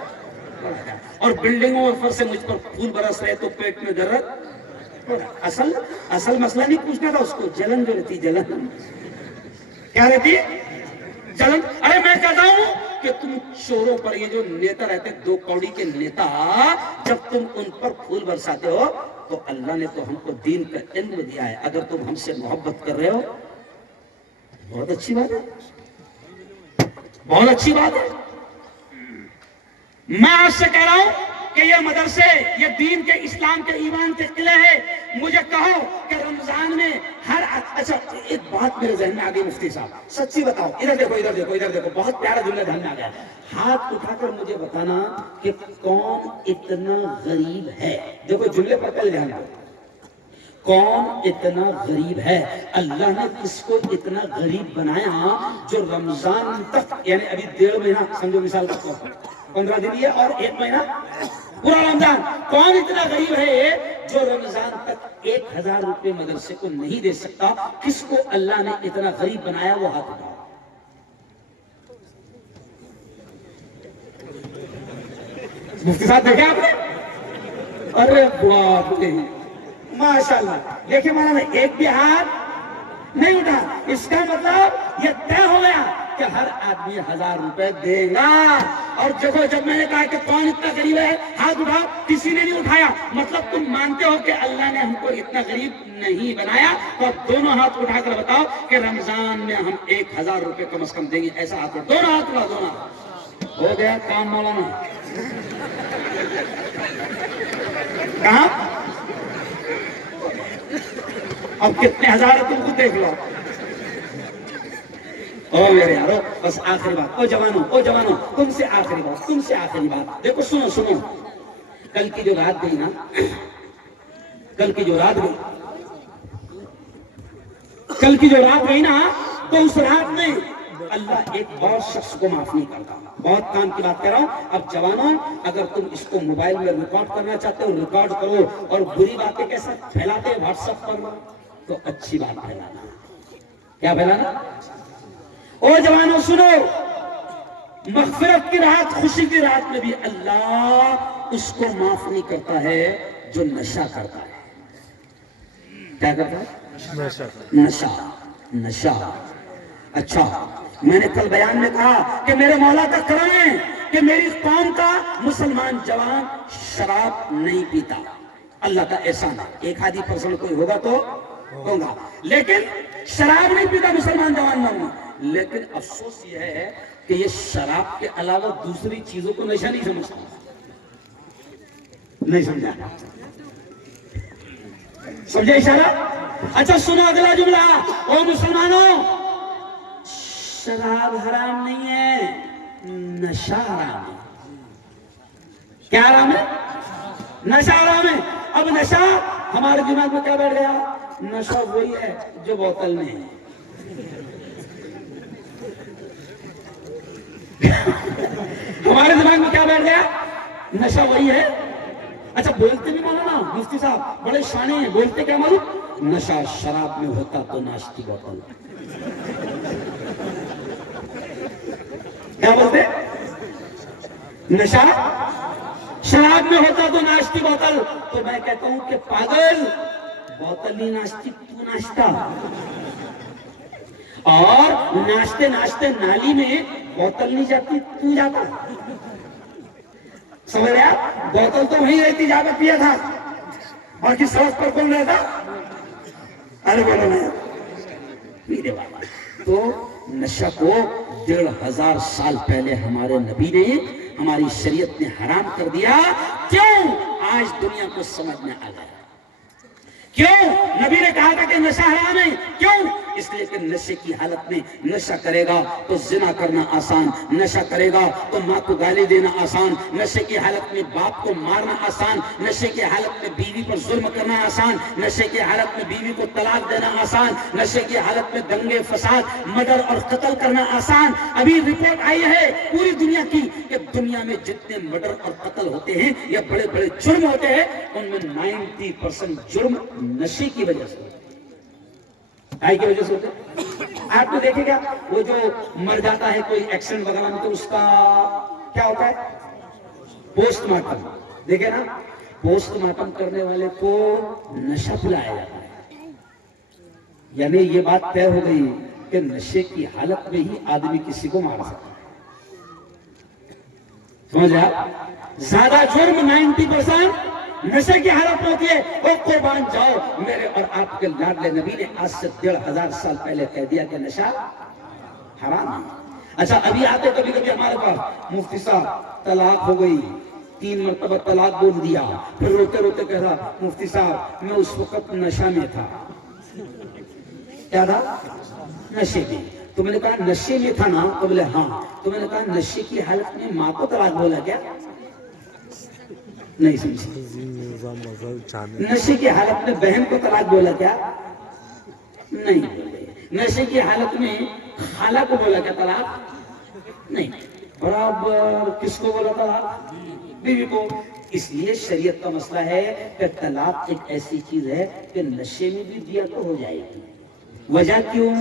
اور بلڈنگوں اور فرش سے مجھ پر پھول برس رہے تو پیٹ میں درد. اصل مسئلہ نہیں پوچھنا تھا اس کو، جلن جو رہتی، جلن کیا رہتی؟ جلن. ارے میں کہتا ہوں کہ تم چوروں پر، یہ جو نیتا رہتے دو کوڑی کے نیتا، جب تم ان پر پھول برساتے ہو تو اللہ نے تو ہم کو دین کا علم دیا ہے. اگر تم ہم سے محبت کر رہے ہو بہت اچھی بات ہے، بہت اچھی بات ہے. میں آپ سے کہہ رہا ہوں کہ یہ مدرسے، یہ دین کے، اسلام کے، ایمان کے قلعے ہیں. مجھے کہو کہ رمضان میں ہر اچھا ایک بات میرے ذہن میں آ گئی مفتی صاحب، سچی بتاؤ. ادھر دیکھو، ادھر دیکھو، ادھر دیکھو. بہت پیارا جملہ ذہن میں آ گیا. ہاتھ اٹھا کر مجھے بتانا کہ کون اتنا غریب ہے. دیکھو جملے پر پہلے دھیان دو. کون اتنا غریب ہے؟ اللہ نے کس کو اتنا غریب بنایا جو رمضان تک، یعنی ابھی 1.5 مہینہ سمجھو مثال کا 15 دن یہ اور 1 مہینہ پورا رمضان. کون اتنا غریب ہے جو رمضان تک 1000 روپے مدرسے کو نہیں دے سکتا؟ کس کو اللہ نے اتنا غریب بنایا؟ وہ ہاتھ اٹھاؤ. مفتی صاحب دیکھیں آپ نے؟ ارے باپ رے ماشاءاللہ. دیکھیں مولانا ایک بھی ہاتھ نہیں اٹھا. اس کا مطلب یہ طے ہو گیا کہ ہر آدمی 1000 روپے دے گا. اور دیکھو جب میں نے کہا کہ کون اتنا غریب ہے ہاتھ اٹھاؤ، کسی نے نہیں اٹھایا. مطلب تم مانتے ہو کہ اللہ نے ہم کو اتنا غریب نہیں بنایا. تو اب دونوں ہاتھ اٹھا کر بتاؤ کہ رمضان میں ہم 1000 روپے کم از کم دیں گے. ایسا ہاتھ اٹھا، دونوں ہاتھ اٹھا، دونوں ہاتھ. ہو گیا کام مولانا. کہاں اب کتنے ہزار ہے تم کو دیکھ لو. او میرے یارو بس آخری بات. او جوانوں تم سے آخری بات. دیکھو سنو. کل کی جو رات گئی نا تو اس رات میں اللہ ایک اور شخص کو معاف نہیں کرتا. بہت کام کی بات کر رہا ہوں. اب جوانوں اگر تم اس کو موبائل میں ریکارڈ کرنا چاہتے ہو ریکارڈ کرو، اور بری باتیں کیسا پھیلاتے ہیں واٹس ایپ پر تو اچھی بات پھیلانا. کیا پھیلانا؟ او جوانوں سنو، مغفرت کی رات، خوشی کی رات میں بھی اللہ اس کو معاف نہیں کرتا ہے جو نشہ کرتا ہے. کیا کرتا ہے؟ نشہ. اچھا میں نے کل بیان میں کہا کہ میرے مولا کا کرم ہے کہ میری قوم کا مسلمان جوان شراب نہیں پیتا، اللہ کا احسان ہے، ایک آدھی پرسنٹ کوئی ہوگا تو ہوگا، لیکن شراب نہیں پیتا مسلمان جوان نہ، لیکن افسوس یہ ہے کہ یہ شراب کے علاوہ دوسری چیزوں کو نشہ نہیں سمجھتا، نہیں سمجھا، سمجھے اشارہ؟ اچھا سنو اگلا جملہ، او مسلمانوں، شراب حرام نہیں ہے، نشہ حرام ہے۔ کیا حرام ہے؟ نشہ حرام ہے۔ اب نشہ ہمارے دماغ میں کیا بیٹھ گیا؟ نشہ وہی ہے جو بوتل میں ہے۔ ہمارے دماغ میں کیا بیٹھ گیا؟ نشہ وہی ہے۔ اچھا بولتے نہیں مولانا مفتی صاحب بڑے شانے ہیں، بولتے کیا معلوم؟ نشہ شراب میں ہوتا تو ناشتی بوتل۔ کیا بولتے؟ نشہ شراب میں ہوتا تو ناشتی بوتل۔ تو میں کہتا ہوں کہ پاگل، بوتل نہیں ناشتی، تو ناشتہ۔ اور ناشتے ناشتے نالی میں بوتل نہیں جاتی، تو جاتا۔ سمجھ رہے آپ؟ بوتل تو وہیں رہتی جا کر پیا تھا، باقی سڑک پر کون رہتا؟ ارے بولو نا میرے بابا۔ تو نشہ کو 1500 سال پہلے ہمارے نبی نے، ہماری شریعت نے حرام کر دیا۔ کیوں؟ آج دنیا کو سمجھ میں آ گیا۔ کیوں نبی نے کہا تھا کہ نشہ حرام ہے؟ کیوں؟ اس لیے کہ نشے کی حالت میں نشہ کرے گا تو زنا کرنا آسان، نشہ کرے گا تو ماں کو گالی دینا آسان، نشے کی حالت میں باپ کو مارنا آسان، نشے کی حالت میں بیوی پر ظلم کرنا آسان، نشے کی حالت میں بیوی کو طلاق دینا آسان، نشے کی حالت میں دنگے فساد مرڈر اور قتل کرنا آسان۔ ابھی رپورٹ آئی ہے پوری دنیا کی کہ دنیا میں جتنے مرڈر اور قتل ہوتے ہیں یا بڑے بڑے جرم ہوتے ہیں، ان میں 90% جرم نشے کی وجہ سے ہوتے ہیں، آئی کی وجہ سے ہوتے ہیں۔ آپ نے دیکھے گا وہ جو مر جاتا ہے کوئی ایکسیڈنٹ وغیرہ میں تو اس کا کیا ہوتا ہے؟ Post mortem. دیکھے نا، پوسٹ مارٹم کرنے والے کو نشہ پلایا جاتا ہے، یعنی یہ بات طے ہو گئی کہ نشے کی حالت میں ہی آدمی کسی کو مار سکتا ہے۔ سمجھ رہا؟ زیادہ جرم 90% نشے کی حالت میں ہوتی ہے۔ وہ قربان جاؤ، میرے اور آپ کے لاڈلے نبی نے آج سے 1500 سال پہلے کہہ دیا کہ نشہ حرام ہے۔ اچھا ابھی آتے کبھی کبھی ہمارے پاس، مفتی صاحب طلاق ہو گئی، 3 مرتبہ طلاق بول دیا، پھر روتے روتے کہہ رہا مفتی صاحب میں اس وقت نشہ میں تھا۔ کیا تھا؟ نشے میں۔ تو میں نے کہا نشے میں تھا نا؟ تو بولے ہاں۔ تو میں نے کہا نشے کی حالت میں ماں کو طلاق بولا کیا؟ نہیں سمجھے۔ نشے کی حالت میں بہن کو طلاق بولا کیا؟ نہیں بولے۔ نشے کی حالت میں خالہ کو بولا کیا طلاق؟ نہیں۔ برابر کس کو بولا طلاق؟ بیوی کو۔ اس لیے شریعت کا مسئلہ ہے کہ طلاق ایک ایسی چیز ہے کہ نشے میں بھی دیا تو ہو جائے گی۔ وجہ کیوں؟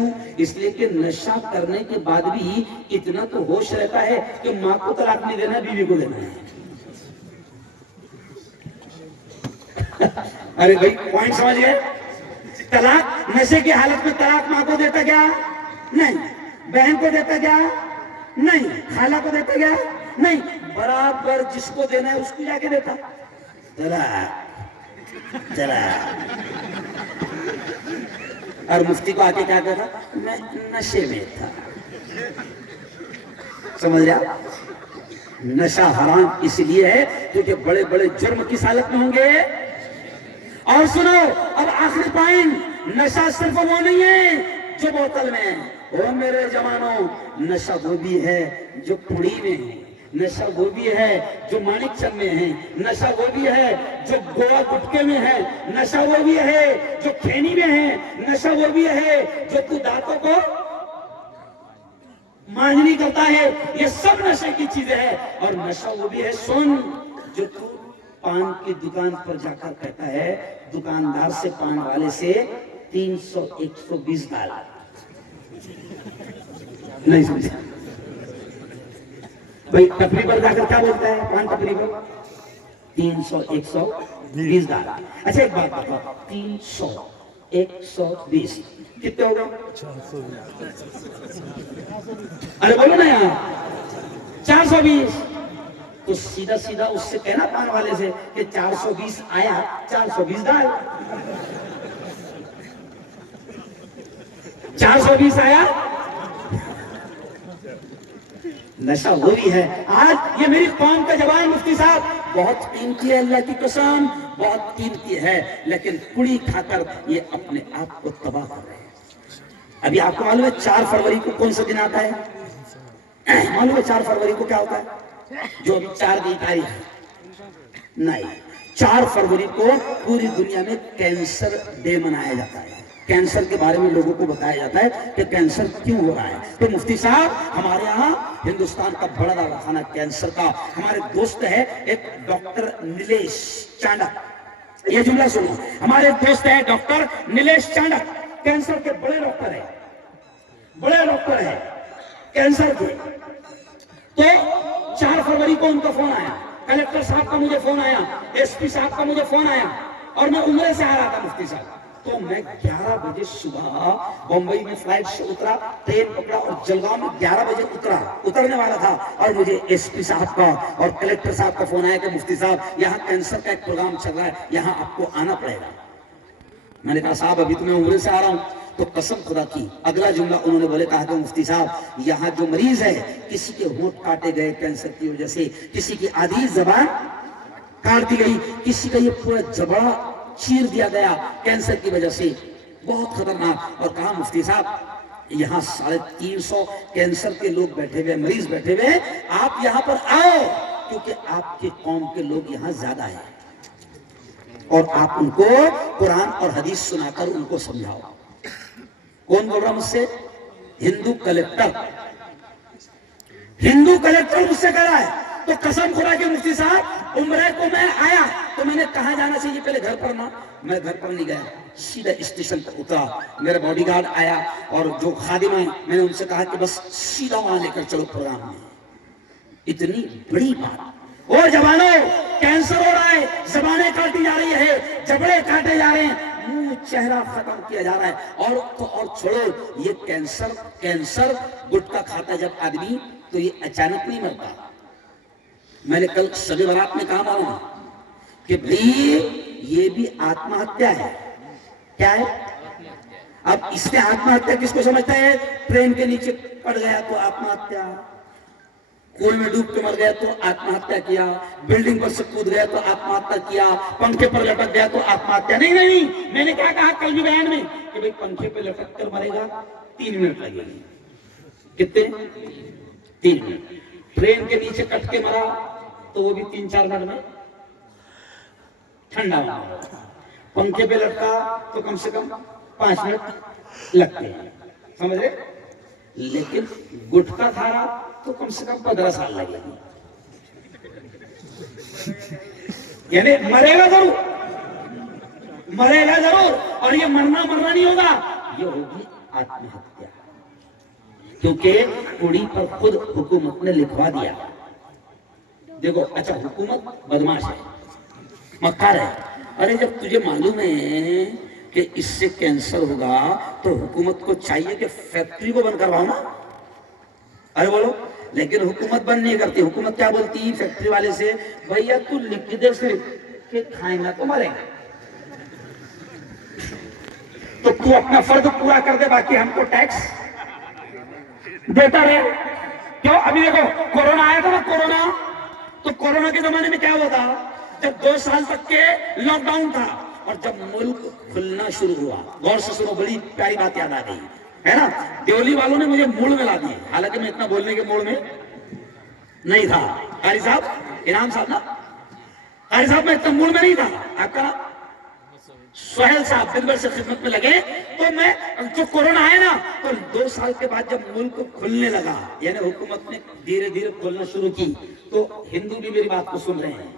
اس لیے کہ نشہ کرنے کے بعد بھی اتنا تو ہوش رہتا ہے کہ ماں کو طلاق نہیں دینا، بیوی کو دینا ہے۔ ارے بھائی پوائنٹ سمجھئے؟ طلاق نشے کی حالت میں طلاق ماں کو دیتا کیا؟ نہیں۔ بہن کو دیتا کیا؟ نہیں۔ خالہ کو دیتا کیا؟ نہیں۔ برابر جس کو دینا ہے اس کو جا کے دیتا طلاق طلاق۔ اور مفتی کو آ کے کیا کہتا؟ میں نشے میں تھا۔ سمجھ رہا؟ نشہ حرام اس لیے ہے کیونکہ بڑے بڑے جرم کس حالت میں ہوں گے۔ اور سنو اب آخری پوائنٹ، نشہ صرف وہ نہیں ہے جو بوتل میں ہے، وہ میرے جوانوں، نشہ وہ بھی ہے جو پڑی میں ہے، نشہ وہ بھی ہے جو مانک چند میں ہے، نشہ وہ بھی ہے جو گوا گٹکے میں ہے، نشہ وہ بھی ہے جو کھینی میں ہے، نشہ وہ بھی ہے جو تو دانتوں کو مانجنی کرتا ہے۔ یہ سب نشے کی چیزیں ہیں۔ اور نشہ وہ بھی ہے سن، جو تو پان کی دکان پر جا کر کہتا ہے دکاندار سے، پان والے سے 300 120 ڈال۔ نہیں سمجھا؟ بھئی ٹپری پر جا کر کیا بولتا ہے؟ پان ٹپری پر 300 120 ڈال۔ اچھا ایک بات بتاؤ، 300 120 کتنے ہو گئے؟ ارے بولو نا یہاں 420. تو سیدھا سیدھا اس سے کہنا پان والے سے کہ 420 آیا 420 ڈال. 420 آیا. نشہ وہ بھی ہے. آج یہ میری قوم کا جوان مفتی صاحب بہت قیمتی ہے، اللہ کی قسم بہت قیمتی ہے، لیکن پڑی کھا کر یہ اپنے آپ کو تباہ کر رہے ہیں. ابھی آپ کو معلوم ہے 4 فروری کو کون سا دن آتا ہے؟ معلوم ہے 4 فروری کو کیا ہوتا ہے؟ جو ابھی 4 کی تاریخ نہیں، 4 فروری کو پوری دنیا میں کینسر ڈے منایا جاتا ہے. کینسر کے بارے میں لوگوں کو بتایا جاتا ہے کہ کینسر کیوں ہو رہا ہے. تو مفتی صاحب ہمارے ہاں ہندوستان کا بڑا دواخانہ کینسر کا، ہمارے دوست ہے ایک ڈاکٹر نیلیش چانڈک. یہ جملہ سنو، ہمارے ایک دوست ہے ڈاکٹر نیلیش چانڈک، کینسر کے بڑے ڈاکٹر ہیں، بڑے ڈاکٹر ہیں کینسر کے. تو 4 فروری کو ان کا فون آیا، کلکٹر صاحب کا مجھے فون آیا، ایس پی صاحب کا مجھے فون آیا، اور میں عمرے سے آ رہا تھا مفتی صاحب. تو میں 11 بجے صبح بمبئی میں فلائٹ سے اترا، ٹرین پکڑا اور جلگاؤں میں 11 بجے اترنے والا تھا، اور مجھے ایس پی صاحب کا اور کلکٹر صاحب کا فون آیا کہ مفتی صاحب یہاں کینسر کا ایک پروگرام چل رہا ہے، یہاں آپ کو آنا پڑے گا. میں نے کہا صاحب ابھی تو میں عمرے سے آ رہا ہوں. تو قسم خدا کی اگلا جملہ انہوں نے بولے کہا کہ مفتی صاحب یہاں جو مریض ہے کسی کے ہونٹ کاٹے گئے کینسر کی وجہ سے، کسی کی آدھی زبان کاٹ دی گئی، کسی کا یہ پورا جبڑا چیر دیا گیا کینسر کی وجہ سے، بہت خطرناک. اور کہا مفتی صاحب یہاں 350 کینسر کے لوگ بیٹھے ہوئے، مریض بیٹھے ہوئے، آپ یہاں پر آؤ کیونکہ آپ کے قوم کے لوگ یہاں زیادہ ہیں، اور آپ ان کو قرآن اور حدیث سنا کر ان کو سمجھاؤ. کون بول رہا مجھ سے؟ ہندو کلیکٹر مجھ سے کہہ رہا ہے. تو قسم خدا کے مفتی صاحب عمرے کو میں آیا تو میں نے کہاں جانا چاہیے پہلے گھر پر نہ، میں گھر پر نہیں گیا، سیدھا اسٹیشن پر اترا. میرا باڈی گارڈ آیا اور جو خادم ہیں میں نے ان سے کہا کہ بس سیدھا وہاں لے کر چلو پروگرام میں. اتنی بڑی بات. اور جوانوں کینسر ہو رہا ہے، زبانیں کاٹی جا رہی ہے، جبڑے کاٹے جا رہے ہیں، منہ چہرہ ختم کیا جا رہا ہے. اور چھوڑو یہ کینسر گٹکا کھاتا جب آدمی تو یہ اچانک نہیں مرتا. میں نے کل سبھی برات میں کہا معلوم کہ بھئی یہ بھی آتما ہتیا ہے. کیا ہے؟ اب اس نے آتما ہتیا کس کو سمجھتا ہے؟ ٹرین کے نیچے پڑ گیا تو آتما ہتیا، کنویں میں ڈوب کے مر گیا تو آتما ہتیا کیا، بلڈنگ پر سے کود گیا تو آتما ہتیا کیا، پنکھے پر لٹک گیا تو آتما ہتیا. نہیں، میں نے کیا کہا کل بھی بیان میں کہ بھئی پنکھے پہ لٹک کر مرے گا 3 منٹ لگے گی. کتنے؟ 3 منٹ. ٹرین کے نیچے کٹ کے مرا تو وہ بھی 3-4 منٹ میں ٹھنڈا ہوا. پنکھے پہ لٹکا تو کم سے کم 5 منٹ لگتے ہیں، سمجھ رہے؟ لیکن گٹکا کھا رہا تو کم سے کم 15 سال لگے گی. یعنی مرے گا ضرور، اور یہ مرنا نہیں ہوگا، یہ ہوگی آتما ہتیا. کیونکہ کڑی پر خود حکومت نے لکھوا دیا. دیکھو اچھا حکومت بدماش ہے، مکار ہے. ارے جب تجھے معلوم ہے کہ اس سے کینسر ہوگا تو حکومت کو چاہیے کہ فیکٹری کو بند کرواؤ نا. ارے بولو. لیکن حکومت بند نہیں کرتی. حکومت کیا بولتی فیکٹری والے سے؟ بھیا تو لکھ دے صرف کہ کھائیں گا تو مریں گا، تو تو اپنا فرض پورا کر دے، باقی ہم کو ٹیکس دیتا رہے. کیوں؟ ابھی دیکھو کورونا آیا تھا نا، تو کورونا کے زمانے میں کیا ہوا تھا؟ جب 2 سال تک کے لاک ڈاؤن تھا اور جب ملک کھلنا شروع ہوا، غور سے سنو بڑی پیاری بات یاد آ گئی ہے نا. دیولی والوں نے مجھے موڑ میں لا دیے، حالانکہ میں اتنا بولنے کے موڑ میں نہیں تھا. قاری صاحب، انعام صاحب نا، قاری صاحب میں اتنا موڑ میں نہیں تھا. آپ کا سہیل صاحب دن بھر سے خدمت میں لگے. تو میں جو کورونا آیا نا تو 2 سال کے بعد جب ملک کھلنے لگا، یعنی حکومت نے دھیرے دھیرے کھلنا شروع کی، تو ہندو بھی میری بات کو سن رہے ہیں.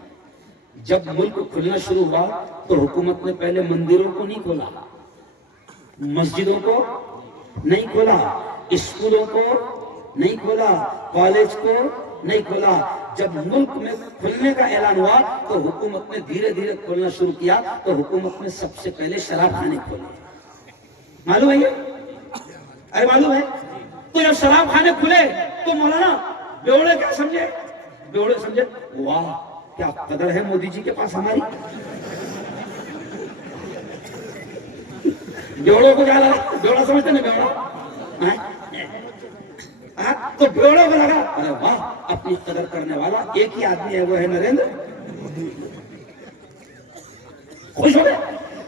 جب ملک کھلنا شروع ہوا تو حکومت نے پہلے مندروں کو نہیں کھولا، مسجدوں کو نہیں کھولا، اسکولوں کو نہیں کھولا، کالج کو نہیں کھولا. جب ملک میں کھلنے کا اعلان ہوا تو حکومت نے دھیرے دھیرے کھولنا شروع کیا. تو حکومت نے سب سے پہلے شراب خانے کھولے. معلوم ہے یہ؟ ارے معلوم ہے؟ تو جب شراب خانے کھلے تو مولانا بیوڑے کیا سمجھے؟ بیوڑے سمجھے واہ کیا قدر ہے مودی جی کے پاس ہماری. بیوڑوں کو کیا لگا؟ بیوڑا سمجھتے نا بیوڑا؟ تو بیوڑوں کو لگا ارے واہ اپنی قدر کرنے والا ایک ہی آدمی ہے وہ ہے نریندر. خوش ہو گئے.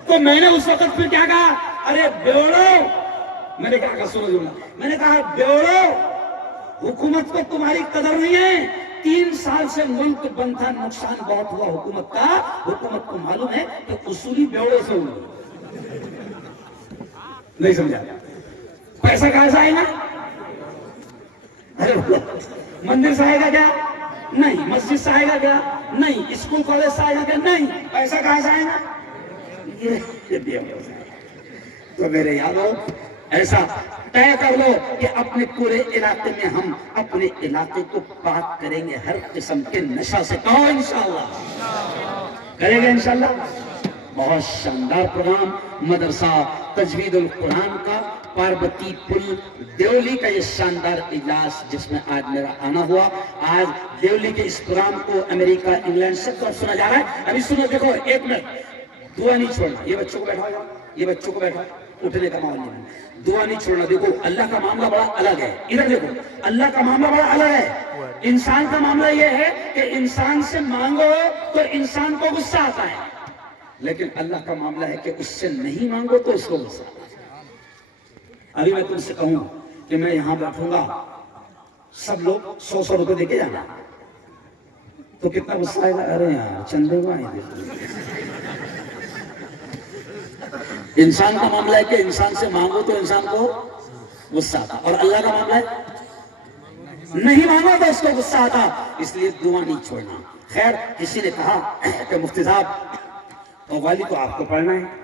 تو میں نے اس وقت پھر کیا کہا؟ ارے بیوڑو, میں نے کہا سنو جملہ, میں نے کہا بیوڑو حکومت کو تمہاری قدر نہیں ہے. 3 سال سے ملک بند تھا, نقصان بہت ہوا حکومت کا. حکومت کو معلوم ہے کہ اصولی بیوڑے سے ہوئی. نہیں سمجھا؟ پیسہ کہاں سے آئے گا؟ مندر سے آئے گا کیا؟ نہیں. مسجد سے آئے گا کیا؟ نہیں. اسکول کالج سے آئے گا کیا؟ نہیں. پیسہ کہاں سے آئے گا؟ تو میرے یارو ایسا طے کر لو کہ اپنے پورے علاقے میں ہم اپنے علاقے کو پاک کریں گے ہر قسم کے نشہ سے. کہو انشاءاللہ کریں گے انشاءاللہ. بہت شاندار پروگرام مدرسہ تجوید القرآن کا پاربتی پل دیولی کا یہ شاندار اجلاس جس میں آج میرا آنا ہوا. آج دیولی کے اس پروگرام کو امریکہ انگلینڈ سے طرف سنا جا رہا ہے. ابھی سنو, دیکھو ایک منٹ, دعا نہیں چھوڑنا. یہ بچوں کو بیٹھا, یہ بچوں کو بیٹھا, اٹھنے کا ماحول نہیں, دعا نہیں چھوڑنا. دیکھو اللہ کا معاملہ بڑا الگ ہے. ادھر دیکھو, اللہ کا معاملہ بڑا الگ ہے. انسان کا معاملہ یہ ہے کہ انسان سے مانگو تو انسان کو غصہ آتا ہے, لیکن اللہ کا معاملہ ہے کہ اس سے نہیں مانگو تو اس کو غصہ آتا ہے. ابھی میں تم سے کہوں کہ میں یہاں بیٹھوں گا, سب لوگ 100 روپے دے کے جانا, تو کتنا غصہ آئے گا؟ ارے یار چندے کو آئیں گے. انسان کا معاملہ ہے کہ انسان سے مانگو تو انسان کو غصہ آتا, اور اللہ کا معاملہ ہے نہیں مانگو تو اس کو غصہ آتا. اس لیے دعا نہیں چھوڑنا. خیر, کسی نے کہا کہ مفتی صاحب قوالی تو آپ کو پڑھنا ہے,